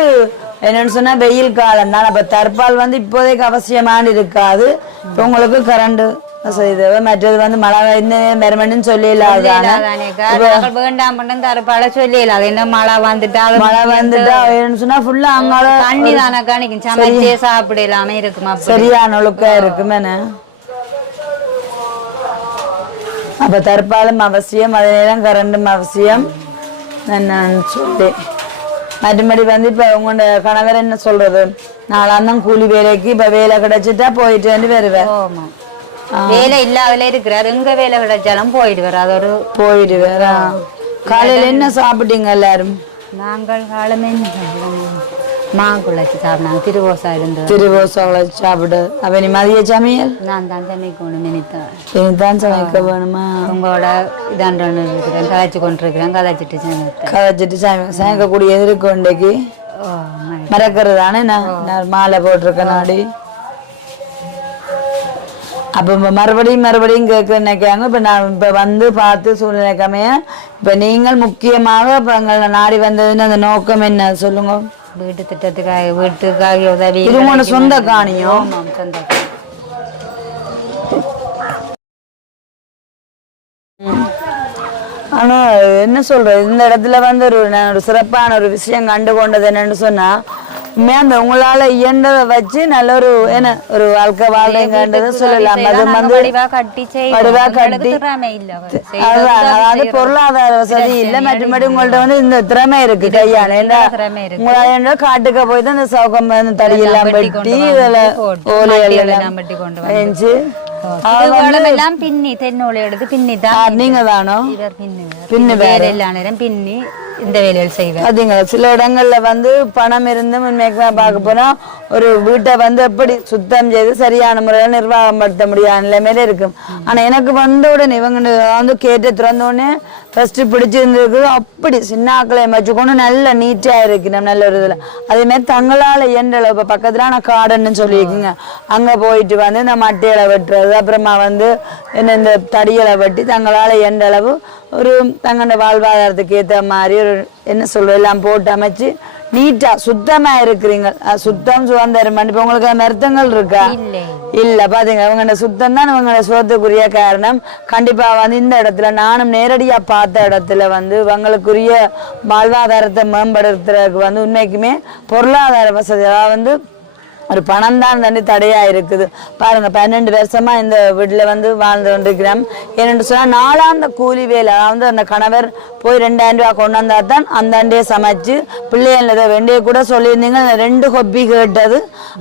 என்னன்னு சொன்னா வெயில் காலம் தான். அப்ப தற்பால் வந்து இப்போதைக்கு அவசியமான இருக்காது. இப்ப உங்களுக்கு கரண்ட் மற்றது வந்து மழை வருமன்னு சொல்லலாது. வேண்டாம் தற்பால சொல்லல. என்ன மழை வந்துட்டா சொன்னா ஃபுல்லா அங்கால தண்ணி தானே காணிக்கும். சமைச்சே சாப்பிடலாம இருக்குமா? சரியான ஒழுக்கா இருக்குமே. அப்ப தற்பாலும் அவசியம், அதே நேரம் கரண்டும் அவசியம். நான் சொல்லி மற்றபடி வந்து இப்ப உங்களோட கணவர் என்ன சொல்றது, நாளாந்தான் கூலி வேலைக்கு இப்ப வேலை கிடைச்சிட்டா போயிட்டு வந்து வருவேன். வேலை இல்லாதல இருக்கிறார். எங்க வேலை கிடைச்சாலும் போயிடுவார். அதோட போயிடுவாரா? காலையில என்ன சாப்பிட்டீங்க எல்லாரும்? நாங்கள் காலமே மாங்குழச்சி சாப்பிட்டாங்க. திருவோசா இருந்தது. திருவோசா சாப்பிடு. அப்ப நீ மதிய சமையல் நான் தான் சமைக்கணும். இனித்தான் சமைக்க வேணுமா? உங்களோட இதாண்டு இருக்கிறேன், கதைச்சு கொண்டிருக்கிறேன். கதைச்சிட்டு சமைக்கக்கூடிய இருக்கு இன்றைக்கு மறக்கிறது தானே. நான் மாலை போட்டிருக்கேன் நாடி. அப்ப மறுபடியும் கேட்க நினைக்காங்க. இப்ப நான் இப்ப வந்து பார்த்து சூழ்நிலைக்காமைய இப்ப நீங்கள் முக்கியமாக இப்ப எங்களை நாடி வந்ததுன்னு அந்த நோக்கம் என்ன சொல்லுங்க? வீட்டு திட்டத்துக்காக வீட்டுக்காக உதவி. இது உங்களோட சொந்த காணியோ? சொந்த. ஆனா என்ன சொல்றது, இந்த இடத்துல வந்து ஒரு சிறப்பான ஒரு விஷயம் கண்டு கொண்டது என்னன்னு சொன்னா, அந்த உங்களால இயன்றதை வச்சு நல்ல ஒரு என்ன ஒரு வாழ்க்கை வாழ்றீங்கன்றத சொல்லலாம். அது வந்து வடிவா கட்டி அதாவது பொருளாதார வசதி இல்ல, மற்றபடி உங்கள்ட்ட வந்து இந்த திறமை இருக்கு கையால. உங்களால காட்டுக்க போய் தான் இந்த சவுக்கம் தடியெல்லாம் வெட்டி இதுல ஓலையெல்லாம் வெஞ்சு பின்னி தென்னோலை எடுத்து பின்னி தான். நீங்க தானோ பின்னு வேற எல்லா நேரம் பின்னி இந்த வேலைகள் செய்வேன். அதுங்க சில இடங்கள்ல வந்து பணம் இருந்து முன்மைக்கு பார்க்க போனா ஒரு வீட்டை வந்து எப்படி சுத்தம் செய்து சரியான முறையில் நிர்வாகம் படுத்த முடியாத நிலைமையில இருக்கும். ஆனா எனக்கு வந்த உடனே இவங்க வந்து கேட்டு திறந்த உடனே ஃபர்ஸ்ட் பிடிச்சிருந்துருக்கு. அப்படி சின்ன ஆக்களை வச்சுக்கொண்டு நல்ல நீட்டா இருக்கு. நம்ம நல்ல ஒரு இதுல அதே மாதிரி தங்களால இயன்ற இப்ப பக்கத்துல நான் காடுன்னு சொல்லியிருக்குங்க. அங்க போயிட்டு வந்து இந்த மட்டையில வெட்டுறது, அப்புறமா வந்து என்ன இந்த தடியலை வெட்டி தங்களால இயன்ற அளவு ஒரு தங்களோட வாழ்வாதாரத்துக்கு ஏற்ற மாதிரி ஒரு என்ன சொல்ற எல்லாம் போட்டு அமைச்சு நீட்டா சுத்தமா இருக்கிறீங்க. சுத்தம் சுதந்திரம். இப்ப உங்களுக்கு மருத்துவங்கள் இருக்கா? இல்ல பாத்தீங்க, இவங்க சுத்தம் தான் இவங்களோட சுகத்துக்குரிய காரணம். கண்டிப்பா வந்து இந்த இடத்துல நானும் நேரடியா பார்த்த இடத்துல வந்து இவங்களுக்குரிய வாழ்வாதாரத்தை மேம்படுத்துறதுக்கு வந்து உண்மைக்குமே பொருளாதார வசதி வந்து ஒரு பணம் தான் வந்து தடையா இருக்குது. பாருங்க 12 வருஷமா இந்த வீட்டுல வந்து வாழ்ந்து கொண்டிருக்கிறோம். ஏன்னு சொன்னா நாளாந்த கூலி வேலை. அதாவது அந்த கணவர் போய் 2000 ரூபாய் கொண்டு வந்தா தான் அந்தாண்டே சமைச்சு பிள்ளைகளை வேண்டிய கூட சொல்லியிருந்தீங்க. 2 கொப்பி கேட்டது,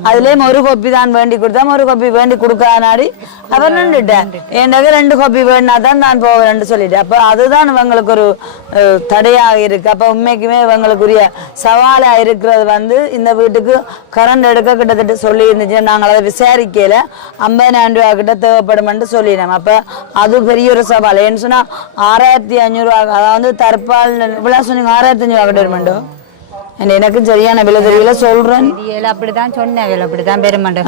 அதுலயும் 1 கொப்பி தான் வேண்டி கொடுத்தா, 1 கொப்பி வேண்டி கொடுக்காதனாடி அவர் நின்றுட்டேன். ஏண்டாக 2 கொப்பி வேணா தான் நான் போவேன்னு சொல்லிட்டேன். அப்ப அதுதான் இவங்களுக்கு ஒரு தடையாக இருக்கு. அப்ப உண்மைக்குமே இவங்களுக்குரிய சவாலா இருக்கிறது வந்து இந்த வீட்டுக்கு கரண்ட் எடுக்க கிட்டத்தட்ட சொல்லி இருந்துச்சு. நாங்கள் அதை விசாரிக்கல. 50,000 ரூபா கிட்ட தேவைப்படும் சொல்லினோம். அப்ப அது பெரிய ஒரு சவால். ஏன்னு சொன்னா 6500 ரூபா, அதாவது தற்பால் இவ்வளவு சொன்னீங்க 6500 ரூபா கிட்ட வருமாண்டோ? எனக்கு சரியான விலை தெரியல சொல்றேன். அப்படிதான் சொன்ன வேலை அப்படிதான் பெருமாண்டேன்.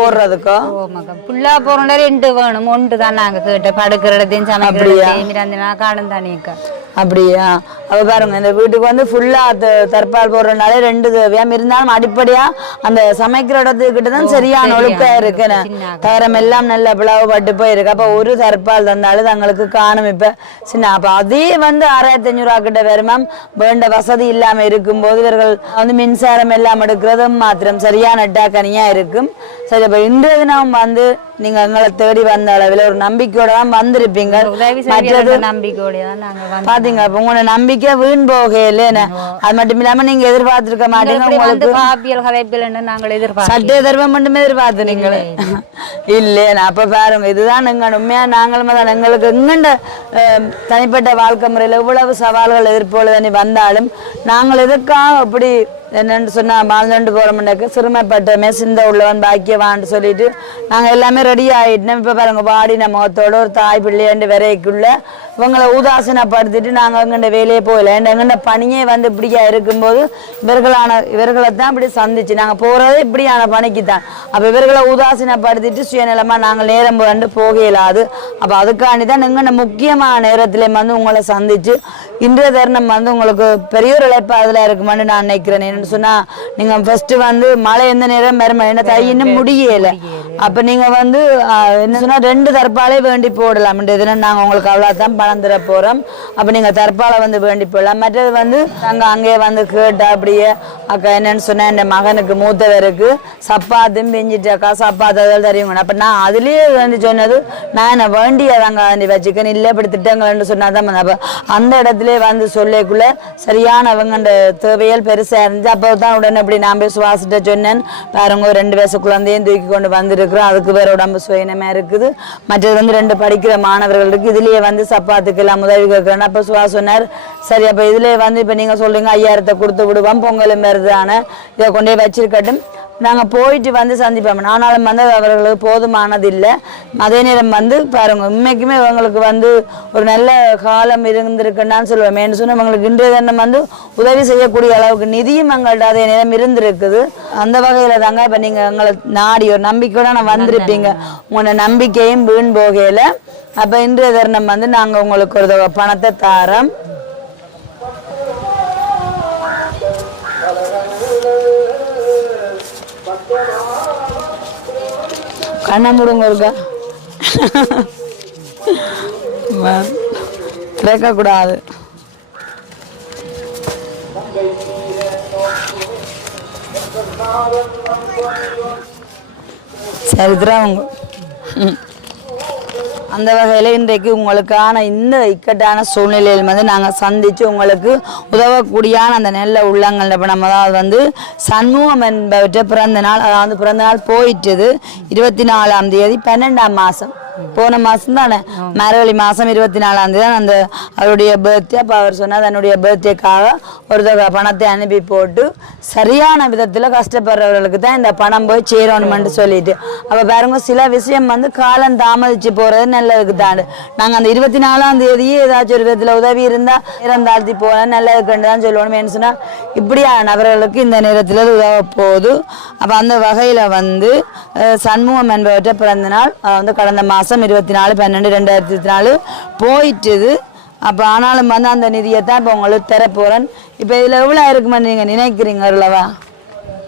போடுறதுக்கோ புல்லா போறோம் 2 வேணும். 1 தான் நாங்க கேட்ட படுக்கிற இடத்தையும் சமைக்கிறதையும் காணும் தானேக்கா. அப்படியா? அப்ப பாருங்க இந்த வீட்டுக்கு வந்து ஃபுல்லா தற்பால் போடுறதுனால 2 தேவையாம் இருந்தாலும் அடிப்படையா அந்த சமைக்கிற இடத்துக்கிட்ட தான் சரியான ஒழுக்கா இருக்கு. தகரம் எல்லாம் நல்ல பிளவு பட்டு போயிருக்கு. அப்ப ஒரு தற்பால் தந்தாலும் தங்களுக்கு காணும். இப்ப சின்ன அப்ப அதே வந்து 6500 கிட்ட வருமாம். வேண்ட வசதி இல்லாம இருக்கும்போது இவர்கள் வந்து மின்சாரம் எல்லாம் எடுக்கிறதும் மாத்திரம் சரியான அட்டாக்கனியா இருக்கும். சரி, அப்ப இன்றைய தினம் வந்து நீங்க எங்களை தேடி வந்த அளவில் ஒரு நம்பிக்கையோட தான் வந்திருப்பீங்க. பாத்தீங்க உங்களோட நம்பிக்கை வீண் போகல. அது மட்டும் இல்லாம நீங்க எதிர்பார்த்திருக்க மாட்டீங்க. உங்களுக்கு சட்டை தர்மம் மட்டுமே எதிர்பார்த்து நீங்களே இல்லையா? அப்ப பாருங்க இதுதான் எங்க உண்மையா நாங்களும் தான் எங்களுக்கு எங்கண்ட தனிப்பட்ட வாழ்க்கை முறையில எவ்வளவு சவால்கள் எதிர்ப்போல வந்தாலும் நாங்கள் எதற்காக அப்படி என்னன்னு சொன்னா வாழ்ந்துட்டு போறோம்னாக்க சிறுமைப்பட்டமே சிந்த உள்ளவன் பாக்கியவான்னு சொல்லிட்டு நாங்க எல்லாமே ரெடி ஆயிட்டோம். இப்ப பாருங்க வாடின முகத்தோட ஒரு தாய் பிள்ளையாண்டு வரைக்குள்ள இவங்களை உதாசீனப்படுத்திட்டு நாங்க எங்கண்ட வேலையே போகல. எங்கண்ட பணியே வந்து இப்படியா இருக்கும்போது இவர்களை தான் இப்படி சந்திச்சு நாங்க போறதே இப்படியான பணிக்கு தான். அப்ப இவர்களை உதாசீனப்படுத்திட்டு சுயநலமா நாங்கள் நேரம் போக இயலாது. அப்ப அதுக்காண்டி தான் எங்கண்ட முக்கியமான நேரத்திலே வந்து உங்களை சந்திச்சு இன்றைய தருணம் வந்து உங்களுக்கு பெரிய ஒரு இழைப்பு அதுல இருக்குமான்னு நான் நினைக்கிறேன். என்னன்னு சொன்னா நீங்க ஃபர்ஸ்ட் வந்து மழை எந்த நேரம் வருமா என்ன தை இன்னும் முடியல. அப்ப நீங்க வந்து என்ன சொன்னா 2 தற்பாலை வேண்டி போடலாம். நாங்க உங்களுக்கு அவ்வளவுதான் பணம் தர போறோம். அப்ப நீங்க தற்பாலை வந்து வேண்டி போடலாம். மற்றது வந்து நாங்க அங்கே வந்து கேட்டா அப்படியே அக்கா என்னன்னு சொன்னா என் மகனுக்கு மூத்தவருக்கு சப்பாத்தும் பெஞ்சிட்டாக்கா சப்பாத்து தெரியுங்க. அப்ப நான் அதுலயே வந்து சொன்னது நான் என்ன வேண்டியதாங்க வச்சுக்கேன் இல்லை இப்படி திட்டங்கள்னு சொன்னாதான். அப்ப அந்த இடத்துல வந்து சொல்லிக்குள்ள சரியான அவங்க தேவையல் பெருசா இருந்துச்சு. அப்பதான் உடனே அப்படி நான் போய் சுவாசிட்ட சொன்னேன். பாருங்க 2 வயசு குழந்தையும் தூக்கி கொண்டு வந்திருக்கிறோம். அதுக்கு வேற உடம்பு சுயனமா இருக்குது. மற்றது வந்து 2 படிக்கிற மாணவர்கள் இருக்கு. இதுலயே வந்து சப்பாத்துக்கு எல்லாம் உதவி கேட்கிறேன். அப்ப சுவாஸ் சொன்னார் சரி அப்ப இதுலயே வந்து இப்ப நீங்க சொல்றீங்க 5000 கொடுத்து விடுவோம் பொங்கலும் வருதான இதை கொண்டே வச்சிருக்கட்டும் நாங்கள் போயிட்டு வந்து சந்திப்போம். ஆனாலும் வந்து அவர்களுக்கு போதுமானது இல்லை. அதே நேரம் வந்து பாருங்க உண்மைக்குமே இவங்களுக்கு வந்து ஒரு நல்ல காலம் இருந்திருக்குன்னு சொல்லுவேன். ஏன்னு சொன்னால் இவங்களுக்கு இன்றைய தினம் வந்து உதவி செய்யக்கூடிய அளவுக்கு நிதியும் எங்கள்கிட்ட அதே நேரம் இருந்திருக்குது. அந்த வகையில் தாங்க இப்போ நீங்கள் எங்களை நாடி ஒரு நம்பிக்கையோட நான் வந்திருப்பீங்க. உங்களோட நம்பிக்கையும் வீண் போகையில் அப்போ இன்றைய தருணம் வந்து நாங்கள் உங்களுக்கு ஒரு பணத்தை தாரோம். கண்ண முடுங்க இருக்கா திறக்க கூடாது. சரித்திரம் அந்த வகையில் இன்றைக்கு உங்களுக்கான இந்த இக்கட்டான சூழ்நிலையில் வந்து நாங்கள் சந்தித்து உங்களுக்கு உதவக்கூடியான அந்த நெல்ல உள்ளங்கள் இப்போ நம்ம அதாவது வந்து சண்முகம் என்பவற்றை பிறந்த நாள் அதாவது பிறந்த நாள் போயிட்டது 24ஆம் தேதி 12ஆம் மாதம் போன மாதம் தானே மார்கழி மாதம் 24ஆம் தேதி தான் அந்த அவருடைய பர்த்டே. அப்போ அவர் சொன்னால் தன்னுடைய பர்த்டேக்காக ஒரு தொகை பணத்தை அனுப்பி போட்டு சரியான விதத்தில் கஷ்டப்படுறவர்களுக்கு தான் இந்த பணம் போய் சேரணுமென்று சொல்லிட்டு அப்போ பாருங்க சில விஷயம் வந்து காலம் தாமதிச்சு போகிறது நல்லதுக்கு தான். நாங்கள் அந்த 24ஆம் தேதியே ஏதாச்சும் ஒரு விதத்தில் உதவி இருந்தால் நேரம் தாழ்த்தி போனால் நல்லதுக்குன்னு தான் சொல்லணும். ஏன்னு சொன்னால் இப்படியான நபர்களுக்கு இந்த நேரத்தில் உதவ போகுது. அப்போ அந்த வகையில் வந்து சண்முகம் என்பவற்றை பிறந்த நாள் வந்து கடந்த மாதம் 24/12/2024 போயிட்டுது. அப்போ ஆனாலும் வந்து அந்த நிதியை தான் இப்போ உங்களுக்கு தர போகிறேன். இப்போ இதில் எவ்வளோ இருக்குமென்னு நீங்கள் நினைக்கிறீங்க அல்லவா?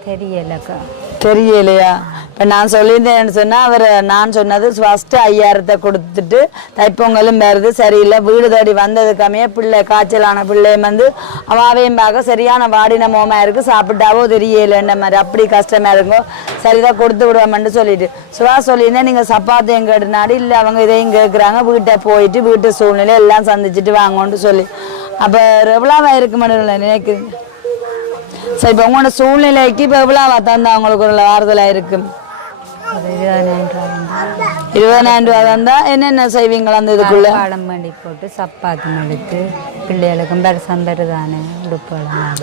தெரியலக்கா. தெரியலையா? இப்போ நான் சொல்லியிருந்தேன்னு சொன்னால் அவர் நான் சொன்னது ஃபஸ்ட்டு 5000 கொடுத்துட்டு தைப்பொங்கலும் வருது சரியில்லை வீடு தேடி வந்ததுக்காமே பிள்ளை காய்ச்சலான பிள்ளையும் வந்து அவாவையும் பார்க்க சரியான வாடின மோமாக இருக்குது சாப்பிட்டாவோ தெரியலைன்ற மாதிரி அப்படி கஷ்டமாக இருக்கும். சரிதான் கொடுத்து விடுவோம்னு சொல்லிட்டு சுவா சொல்லியிருந்தேன். நீங்கள் சப்பாத்தையும் கேட்டுனாடி இல்லை அவங்க இதையும் கேட்குறாங்க வீட்டை போயிட்டு வீட்டு சூழ்நிலை எல்லாம் சந்திச்சுட்டு வாங்கன்னு சொல்லி அப்போ எவ்வளோவா இருக்குமென்னு நினைக்கிறீங்க? சரி இப்போ உங்களோட சூழ்நிலைக்கு இப்போ எவ்வளோவா தந்தா அவங்களுக்கு ஒரு ஆறுதலாக இருக்கும்? 20,000 ரூபா தந்தா என்னென்ன செய்வீங்களா அந்த இதுக்குள்ள? பாடம் பண்ணி போட்டு சப்பாத்தி எடுத்து பிள்ளைகளுக்கும் பெருசம் பெருதானே உடுப்பெல்லாம்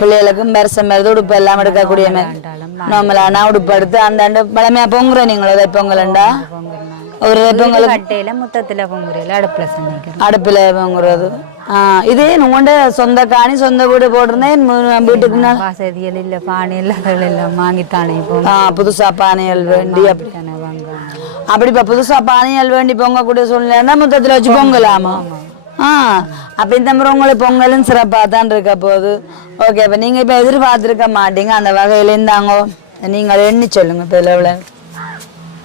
பிள்ளைகளுக்கும் பெருசம் பெருது உடுப்பு எல்லாம் எடுக்கக்கூடிய நார்மலான உடுப்பு எடுத்து அந்த பழமையா பொங்குற நீங்களோ பொங்கலண்டா ஒரு பொங்கல் கட்டையில முத்தத்துல பொங்குறீங்களா அடுப்புல சமைக்கிறோம் அடுப்புல பொங்குறது. இதே உங்கள்ட சொந்த காணி சொந்த வீடு போட்டிருந்தேன் வீட்டுக்கு வசதிகள் இல்ல பானைகள் எல்லாம் வாங்கித்தானே புதுசா பானைகள் வேண்டி அப்படி இப்ப புதுசா பானைகள் வேண்டி பொங்கக்கூடிய சூழ்நிலை முத்தத்துல வச்சு பொங்கலாமா? அப்ப இந்த முறை உங்களுக்கு பொங்கலும் சிறப்பா தான் இருக்க போகுது. ஓகே, அப்ப நீங்க இப்ப எதிர்பார்த்திருக்க மாட்டீங்க அந்த வகையில இருந்தாங்க. நீங்க எண்ணி சொல்லுங்க இப்ப எவ்வளவு?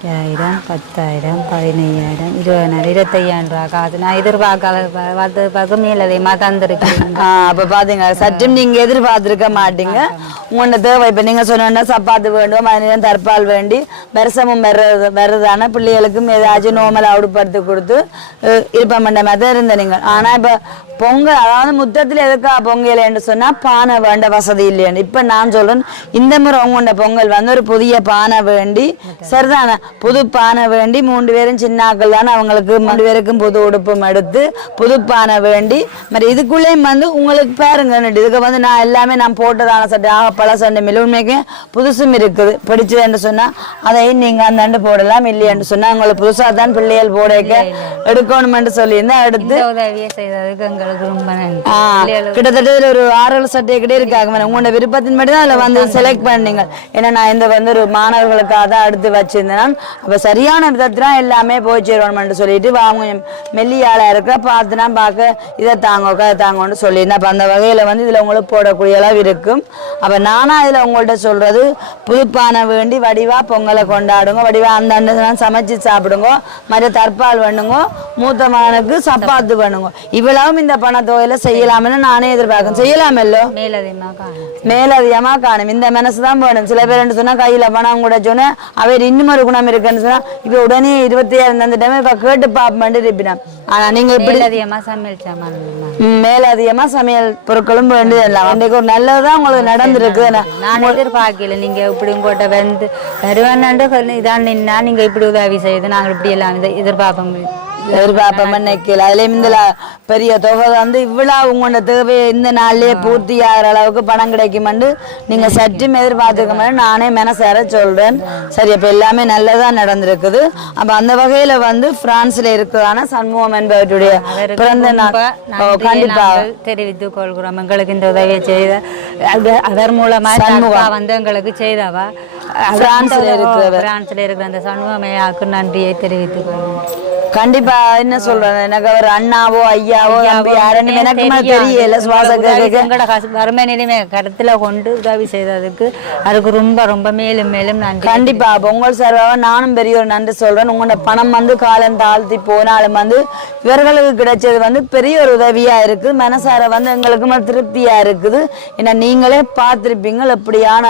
1000, 10,000, 15,000, 20,000, 25,000 ரூபா காசு நான் எதிர்பார்க்க மேலதையுமா தந்திருக்கேன். அப்ப பாத்தீங்க சற்றும் நீங்க எதிர்பார்த்திருக்க மாட்டீங்க. உங்களோட தேவை இப்ப நீங்க சொன்னா சப்பாத்து வேண்டும், மனிதன் தற்பால் வேண்டி வருஷமும் வருதான பிள்ளைகளுக்கும் ஏதாச்சும் நோமல் அவுடுபடுத்தி கொடுத்து இருப்ப மாதிரி இருந்த நீங்க. ஆனா இப்ப பொங்கல் அதாவது முத்தத்துல எதுக்கா பொங்கல் என்று சொன்னா பானை வேண்ட வசதி இல்லையான்னு இப்ப நான் சொல்றேன். இந்த முறை உங்களோட பொங்கல் வந்து ஒரு புதிய பானை வேண்டி சரிதான புது பானை வேண்டி 3 பேரும் சின்னாக்கள் தானே அவங்களுக்கு 3 பேருக்கும் புது உடுப்பும் எடுத்து புது பானை வேண்டி மாதிரி இதுக்குள்ளேயும் வந்து உங்களுக்கு பாருங்க இதுக்கு வந்து நான் எல்லாமே நான் போட்டதான சட்டை பல சண்டை மில்லுமைக்கு புதுசும் இருக்குது பிடிச்சதுன்னு சொன்னா அதையும் நீங்க அந்த போடலாம். இல்லையான்னு சொன்னா உங்களுக்கு புதுசா தான் பிள்ளைகள் போடைக்க எடுக்கணும்னு சொல்லியிருந்தா எடுத்து உதவியை செய்ததுக்கு எங்களுக்கு ரொம்ப நன்றி. கிட்டத்தட்ட ஒரு 6 சட்டை கிட்டே இருக்காங்க. உங்களோட விருப்பத்தின் மட்டும் தான் அதுல வந்து செலக்ட் பண்ணீங்க. ஏன்னா நான் இந்த வந்து ஒரு மாணவர்களுக்காக தான் எடுத்து வச்சிருந்தேன். அப்ப சரியான விதத்துல எல்லாமே போய் சேரணும்னு சொல்லிட்டு அவங்க மெல்லியாளா இருக்க பார்த்துனா பார்க்க இதை தாங்கன்னு சொல்லியிருந்தேன். அப்ப அந்த வகையில வந்து இதுல உங்களுக்கு போடக்கூடிய அளவு இருக்கும். அப்ப நானா இதுல உங்கள்ட்ட சொல்றது புதுப்பானை வேண்டி வடிவா பொங்கலை கொண்டாடுங்க, வடிவா அந்த சமைச்சு சாப்பிடுங்க, மற்ற தற்பால் பண்ணுங்க, மூத்த மகனுக்கு சப்பாத்து பண்ணுங்க. இவ்வளவும் இந்த பணத்தொகையில செய்யலாம்னு நானே எதிர்பார்க்கணும். செய்யலாமல்லோ? மேலதிகமா காணும். இந்த மனசுதான் வேணும். சில பேர் சொன்னா கையில பணம் கூட சொன்ன அவர் இன்னும் ஒரு குணம் இருக்குன்னு சொன்னா இப்ப உடனே 26 தந்துட்டமே இப்ப கேட்டு பாப்பேன் இருப்பினா. ஆனா நீங்க இப்படி மேலதிகமா சமையல் பொருட்களும் வேண்டியதெல்லாம் அன்றைக்கு ஒரு நல்லதுதான் உங்களுக்கு நடந்திருக்கு. நான் எதிர்பார்க்கல நீங்க இப்படி உங்கள்கிட்ட வந்து வருவான்னு இதான் நின்னா நீங்க இப்படி உதவி செய்யுது நாங்க இப்படி எல்லாம் எதிர்பார்ப்போம் நினைக்கல. அதுலயும் இந்த பெரிய தொகை வந்து இவ்வளவு உங்களோட தேவை இந்த நாள்லயே பூர்த்தி ஆகிற அளவுக்கு பணம் கிடைக்குமென்று நீங்க சற்றும் எதிர்பார்த்துக்க நானே மனசார சொல்றேன். சரி, அப்ப எல்லாமே நல்லதா நடந்திருக்குது. அப்ப அந்த வகையில வந்து பிரான்ஸ்ல இருக்கிறதான சண்முகம் என்பவருடைய பிறந்த நாள் கண்டிப்பா தெரிவித்துக் கொள்கிறோம். எங்களுக்கு இந்த உதவியை செய்த அதன் மூலமா வந்து எங்களுக்கு செய்தவா பிரான்ஸ்ல இருக்கிற அந்த சண்முகமையாக்கு நன்றியை தெரிவித்துக் கொள்கிறோம். கண்டிப்பா என்ன சொல்றேன், எனக்கு அவர் அண்ணாவோ ஐயாவோ யாருன்னு எனக்கு தெரியல. வறுமை நிலைமை கருத்துல கொண்டு உதவி செய்ததுக்கு அதுக்கு ரொம்ப ரொம்ப மேலும் மேலும் நன்றி. கண்டிப்பா பொங்கல் சார்பாக நானும் பெரிய ஒரு நன்றி சொல்றேன். உங்களோட பணம் வந்து காலம் தாழ்த்தி போனாலும் வந்து இவர்களுக்கு கிடைச்சது வந்து பெரிய ஒரு உதவியா இருக்கு. மனசார வந்து எங்களுக்கு திருப்தியா இருக்குது. ஏன்னா நீங்களே பார்த்திருப்பீங்க எப்படியான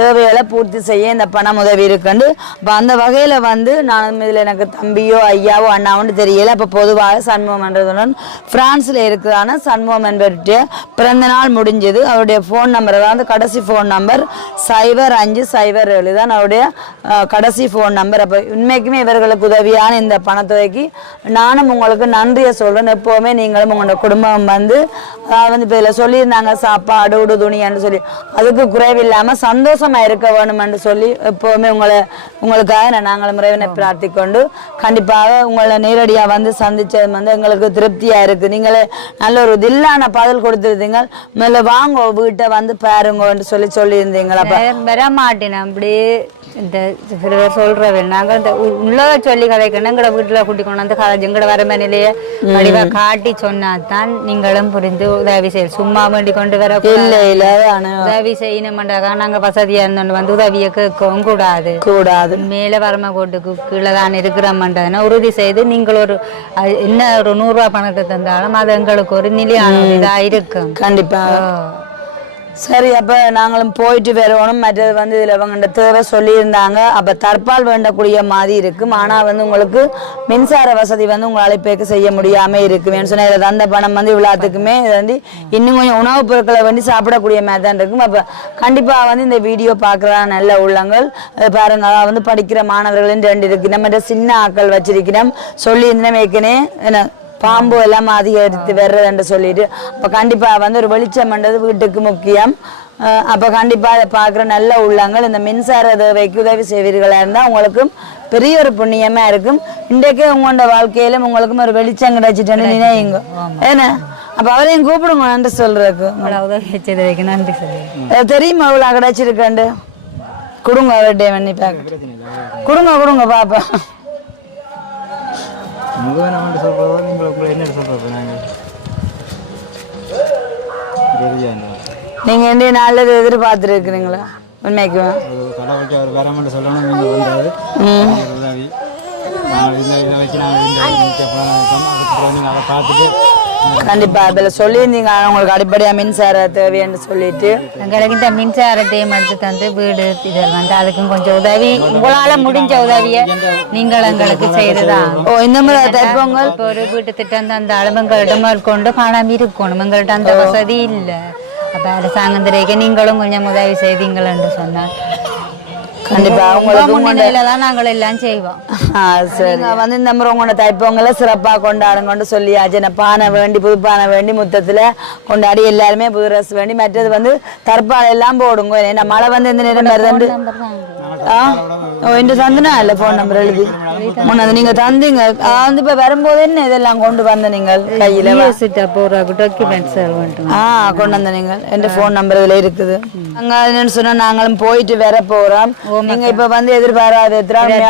தேவைகளை பூர்த்தி செய்ய இந்த பணம் உதவி இருக்குண்டு. அப்ப அந்த வகையில வந்து நான் இதுல எனக்கு தம்பியோ ஐயாவோ அண்ணாவும் தெரியல. அப்ப பொதுவாக சண்முகம் என்றதுடன் பிரான்ஸ்ல இருக்கிறான சண்முகம் என்பவருடைய பிறந்த நாள் முடிஞ்சது. அவருடைய போன் நம்பர் அதாவது கடைசி போன் நம்பர் 0507 தான் அவருடைய கடைசி போன் நம்பர். அப்ப உண்மைக்குமே இவர்களுக்கு உதவியான இந்த பணத்தொகைக்கு நானும் உங்களுக்கு நன்றியை சொல்றேன். எப்பவுமே நீங்களும் உங்களோட குடும்பம் வந்து வந்து இப்ப இதுல சொல்லியிருந்தாங்க சாப்பாடு உடு துணின்னு சொல்லி அதுக்கு குறைவில்லாம சந்தோஷமா இருக்க வேணும் என்று சொல்லி எப்பவுமே உங்களுக்காக நாங்கள் முறைவினை பிரார்த்திக்கொண்டு கண்டிப்பாக உங்களை நேரடியா வந்து சந்திச்சது வந்து எங்களுக்கு திருப்தியா இருக்கு. நீங்களே நல்ல ஒரு தில்லான பதில் கொடுத்துருந்தீங்க. முதல்ல வாங்க வீட்டை வந்து பாருங்கன்னு சொல்லியிருந்தீங்களா? வர மாட்டேன் அப்படியே இந்த சில பேர் சொல்றவே நாங்கள் இந்த உள்ளத சொல்லி கதைக்கணும் எங்கட வீட்டுல கூட்டி கொண்டு வந்து கதை எங்கட வரம நிலைய வடிவா காட்டி சொன்னாதான் நீங்களும் புரிந்து உதவி செய்ய சும்மா வேண்டி கொண்டு வர உதவி செய்யணும்ன்றக்கா நாங்க வசதியா இருந்தோம் வந்து உதவியை கேட்கவும் கூடாது. மேல வரம கோட்டுக்கு கீழே தான் இருக்கிறோம்ன்றதுன்னா உறுதி செய்து நீங்கள் ஒரு என்ன ஒரு 100 ரூபாய் பணத்தை தந்தாலும் அது எங்களுக்கு ஒரு நிலையான இதா இருக்கும். கண்டிப்பா. சரி, அப்ப நாங்களும் போயிட்டு வரணும். மற்றது வந்து இதுல அவங்க தேவை சொல்லியிருந்தாங்க. அப்ப தற்பால் வேண்டக்கூடிய மாதிரி இருக்கும். ஆனா வந்து உங்களுக்கு மின்சார வசதி வந்து உங்க அழைப்பேக்கு செய்ய முடியாம இருக்குமேன்னு சொன்னா இதை அந்த பணம் வந்து இவ்வளவுக்குமே இது வந்து இன்னும் கொஞ்சம் உணவுப் பொருட்களை வந்து சாப்பிடக்கூடிய மாதிரி தான் இருக்கும். அப்ப கண்டிப்பா வந்து இந்த வீடியோ பாக்குறதா நல்ல உள்ளங்கள் பாருங்க. வந்து படிக்கிற மாணவர்கள் 2 இருக்கு. நம்ம சின்ன ஆக்கள் வச்சிருக்கிறோம் சொல்லியிருந்தோம் ஏற்கனவே என்ன பாம்பு எல்லாம் அதிகரித்து வர்றதுன்னு சொல்லிட்டு அப்ப கண்டிப்பா வந்து ஒரு வெளிச்சம் பண்றது வீட்டுக்கு முக்கியம். அப்ப கண்டிப்பா அதை பாக்குற நல்ல உள்ளங்கள் இந்த மின்சார தேவைக்கு உதவி செய்வீர்களா இருந்தா உங்களுக்கும் பெரிய ஒரு புண்ணியமா இருக்கும். இன்றைக்கே உங்களோட வாழ்க்கையிலும் உங்களுக்கும் ஒரு வெளிச்சம் கிடைச்சிட்டேன்னு நினைங்க. ஏன்னா அப்ப அவரையும் கூப்பிடுங்க நன்றி சொல்றதுக்கு. நன்றி சொல்லுங்க. தெரியுமா இவ்வளவு கிடைச்சிருக்கேன் கொடுங்க அவர்கிட்ட பண்ணி கொடுங்க பாப்பா. சொல்றதோ நீங்க என்ன சொல்றது நாங்க நீங்கள் என்ன நல்லது எதிர்பார்த்துருக்குறீங்களா உண்மைக்குமா? கடை வச்சு அவர் வரமாட்டு சொல்லணும். நீங்கள் வந்தது உதவி இதை வச்சு நாங்கள் அதுக்கப்புறம் நீங்கள் அதை பார்த்துட்டு கண்டிப்பா அதில் சொல்லியிருந்தீங்க உங்களுக்கு அடிப்படையாக மின்சார தேவைன்னு சொல்லிட்டு எங்களுக்கு இந்த மின்சாரத்தையும் எடுத்து தந்து வீடு இதில் வந்து அதுக்கும் கொஞ்சம் உதவி உங்களால் முடிஞ்ச உதவியை நீங்கள் எங்களுக்கு செய்துதான். ஓ இந்த மாதிரி தைப்பொங்கல் இப்போ ஒரு வீட்டு திட்டம் தந்தாலும் எங்கள்கிட்ட மேற்கொண்டு பணம் இருக்கணும். எங்கள்கிட்ட அந்த வசதி இல்லை. அப்போ அரசாங்கம் திரைக்கு நீங்களும் கொஞ்சம் உதவி செய்தீங்களன்னு சொன்னால் கண்டிப்பா முன்னிலையில தான் நாங்கள் எல்லாம் செய்வோம். சரி வந்து இந்த முறை உங்களோட தைப்பொங்கலை சிறப்பாக கொண்டாடுங்கன்னு சொல்லியாச்சு. நான் பானை வேண்டி புது பானை வேண்டி முத்தத்தில் கொண்டாடி எல்லாருமே புது ட்ரெஸ் வேண்டி மற்றது வந்து தற்பாலை எல்லாம் போடுங்க. ஏன்னா மழை வந்து இந்த நேரம் வருதுண்டு இந்த தந்துனா இல்லை ஃபோன் நம்பர் எழுதி முன்னது நீங்க தந்தீங்க. வந்து இப்ப வரும்போது என்ன இதெல்லாம் கொண்டு வந்த நீங்கள் கையில டாக்குமெண்ட்ஸ் கொண்டு வந்த நீங்கள் என் ஃபோன் நம்பர் இதுல இருக்குது. அங்க என்னன்னு சொன்னா நாங்களும் போயிட்டு வர போறோம். நீங்க இப்ப வந்து எதிர்பாராத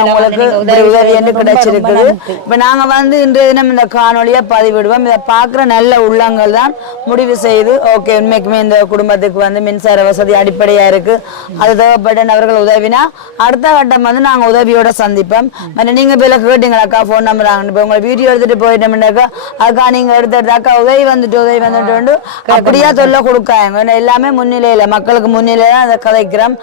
உங்களுக்கு உதவி என்று கிடைச்சிருக்குது. இப்ப நாங்க வந்து இன்றைய தினம் இந்த காணொலியை பதிவிடுவோம். இதை பாக்குற நல்ல உள்ளங்கள் தான் முடிவு செய்து ஓகே உண்மைக்குமே இந்த குடும்பத்துக்கு வந்து மின்சார வசதி அடிப்படையா இருக்கு, அது தேவைப்பட்ட நபர்கள் உதவினா அடுத்த கட்டம் வந்து நாங்க உதவியோட சந்திப்போம். நீங்க பேர்ல கேட்டீங்களாக்கா ஃபோன் நம்பர் இப்போ உங்களை வீடியோ எடுத்துட்டு போயிட்டோம்னாக்கா அதுக்கா நீங்க எடுத்துட்டாக்கா உதவி வந்துட்டு அப்படியா சொல்ல கொடுக்காங்க. எல்லாமே முன்னிலையில மக்களுக்கு முன்னிலையில அதை கதைக்கிறோம்.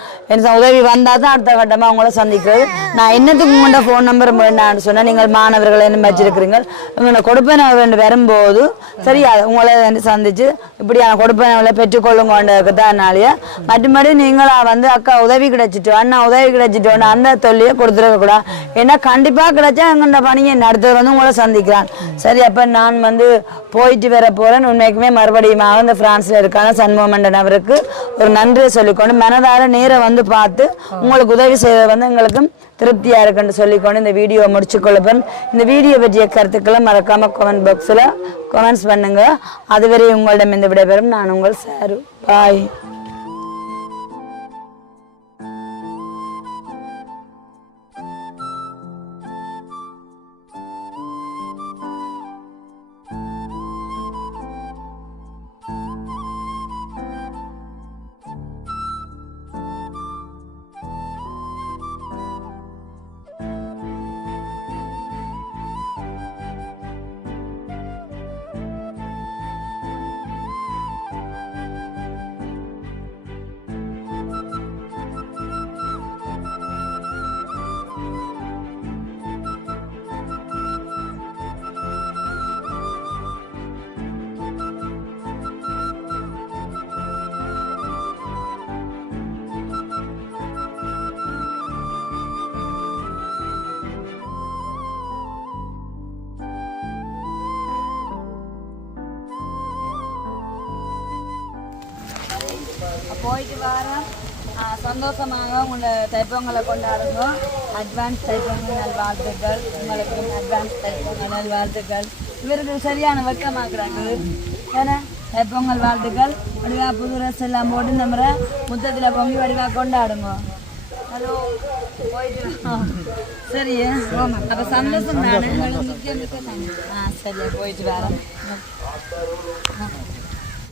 உதவி வந்தா தான் அடுத்த கட்டமா அவங்கள சந்திக்கிறது. நான் என்னத்துக்கு முன்ன ஃபோன் நம்பர் நான் சொன்னா நீங்கள் மாணவர்கள் என்ன வச்சிருக்கிறீங்க உங்களை கொடுப்பேன் வரும்போது சரியா உங்களை சந்திச்சு இப்படியான கொடுப்பேன் பெற்றுக்கொள்ளுங்க தானாலேயே மற்றபடி நீங்களா வந்து அக்கா உதவி கிடைச்சிட்டோம் அண்ணா உதவி கிடைச்சிட்டோன்னு அந்த தொல்லையை கொடுத்துருக்க கூடாது. ஏன்னா கண்டிப்பா கிடைச்சா எங்கண்ட பணியை அடுத்தது வந்து உங்களை சந்திக்கிறான். சரி அப்ப நான் வந்து போயிட்டு வர போறேன். உண்மைக்குமே மறுபடியும் இந்த பிரான்ஸ்ல இருக்கான சண்முகமண்டன் அவருக்கு ஒரு நன்றியை சொல்லிக்கொண்டு மனதார நேரம் வந்து பார்த்து உங்களுக்கு உதவி செய்வது வந்து எங்களுக்கும் திருப்தியா இருக்குன்னு சொல்லிக்கொண்டு இந்த வீடியோ முடிச்சு கொள்ளப்பேன். இந்த வீடியோ பற்றிய கருத்துக்களை மறக்காம கமெண்ட் பாக்ஸ்ல கமெண்ட்ஸ் பண்ணுங்க. அதுவரை உங்களிடம் இந்த விடைபெறும் நான் உங்கள் சாரு. பாய். போயிட்டு வரோம். சந்தோஷமாக உங்களை தைப்பொங்கலை கொண்டாடுங்க. அட்வான்ஸ் தைப்பொங்கல் நல்வாழ்த்துக்கள். உங்களுக்கு அட்வான்ஸ் தைப்பொங்கல் நல்வாழ்த்துக்கள். இவருக்கு சரியான வெக்கமாக்குறாங்க. ஏன்னா தைப்பொங்கல் வாழ்த்துக்கள். வடிவா புது ட்ரெஸ் எல்லாம் போட்டு இந்த முறை முத்தத்தில் பொங்கி வடிவா கொண்டாடுங்க. ஹலோ போயிட்டு சரி அப்போ சந்தோஷம் தானே. சரியா போயிட்டு வரேன்.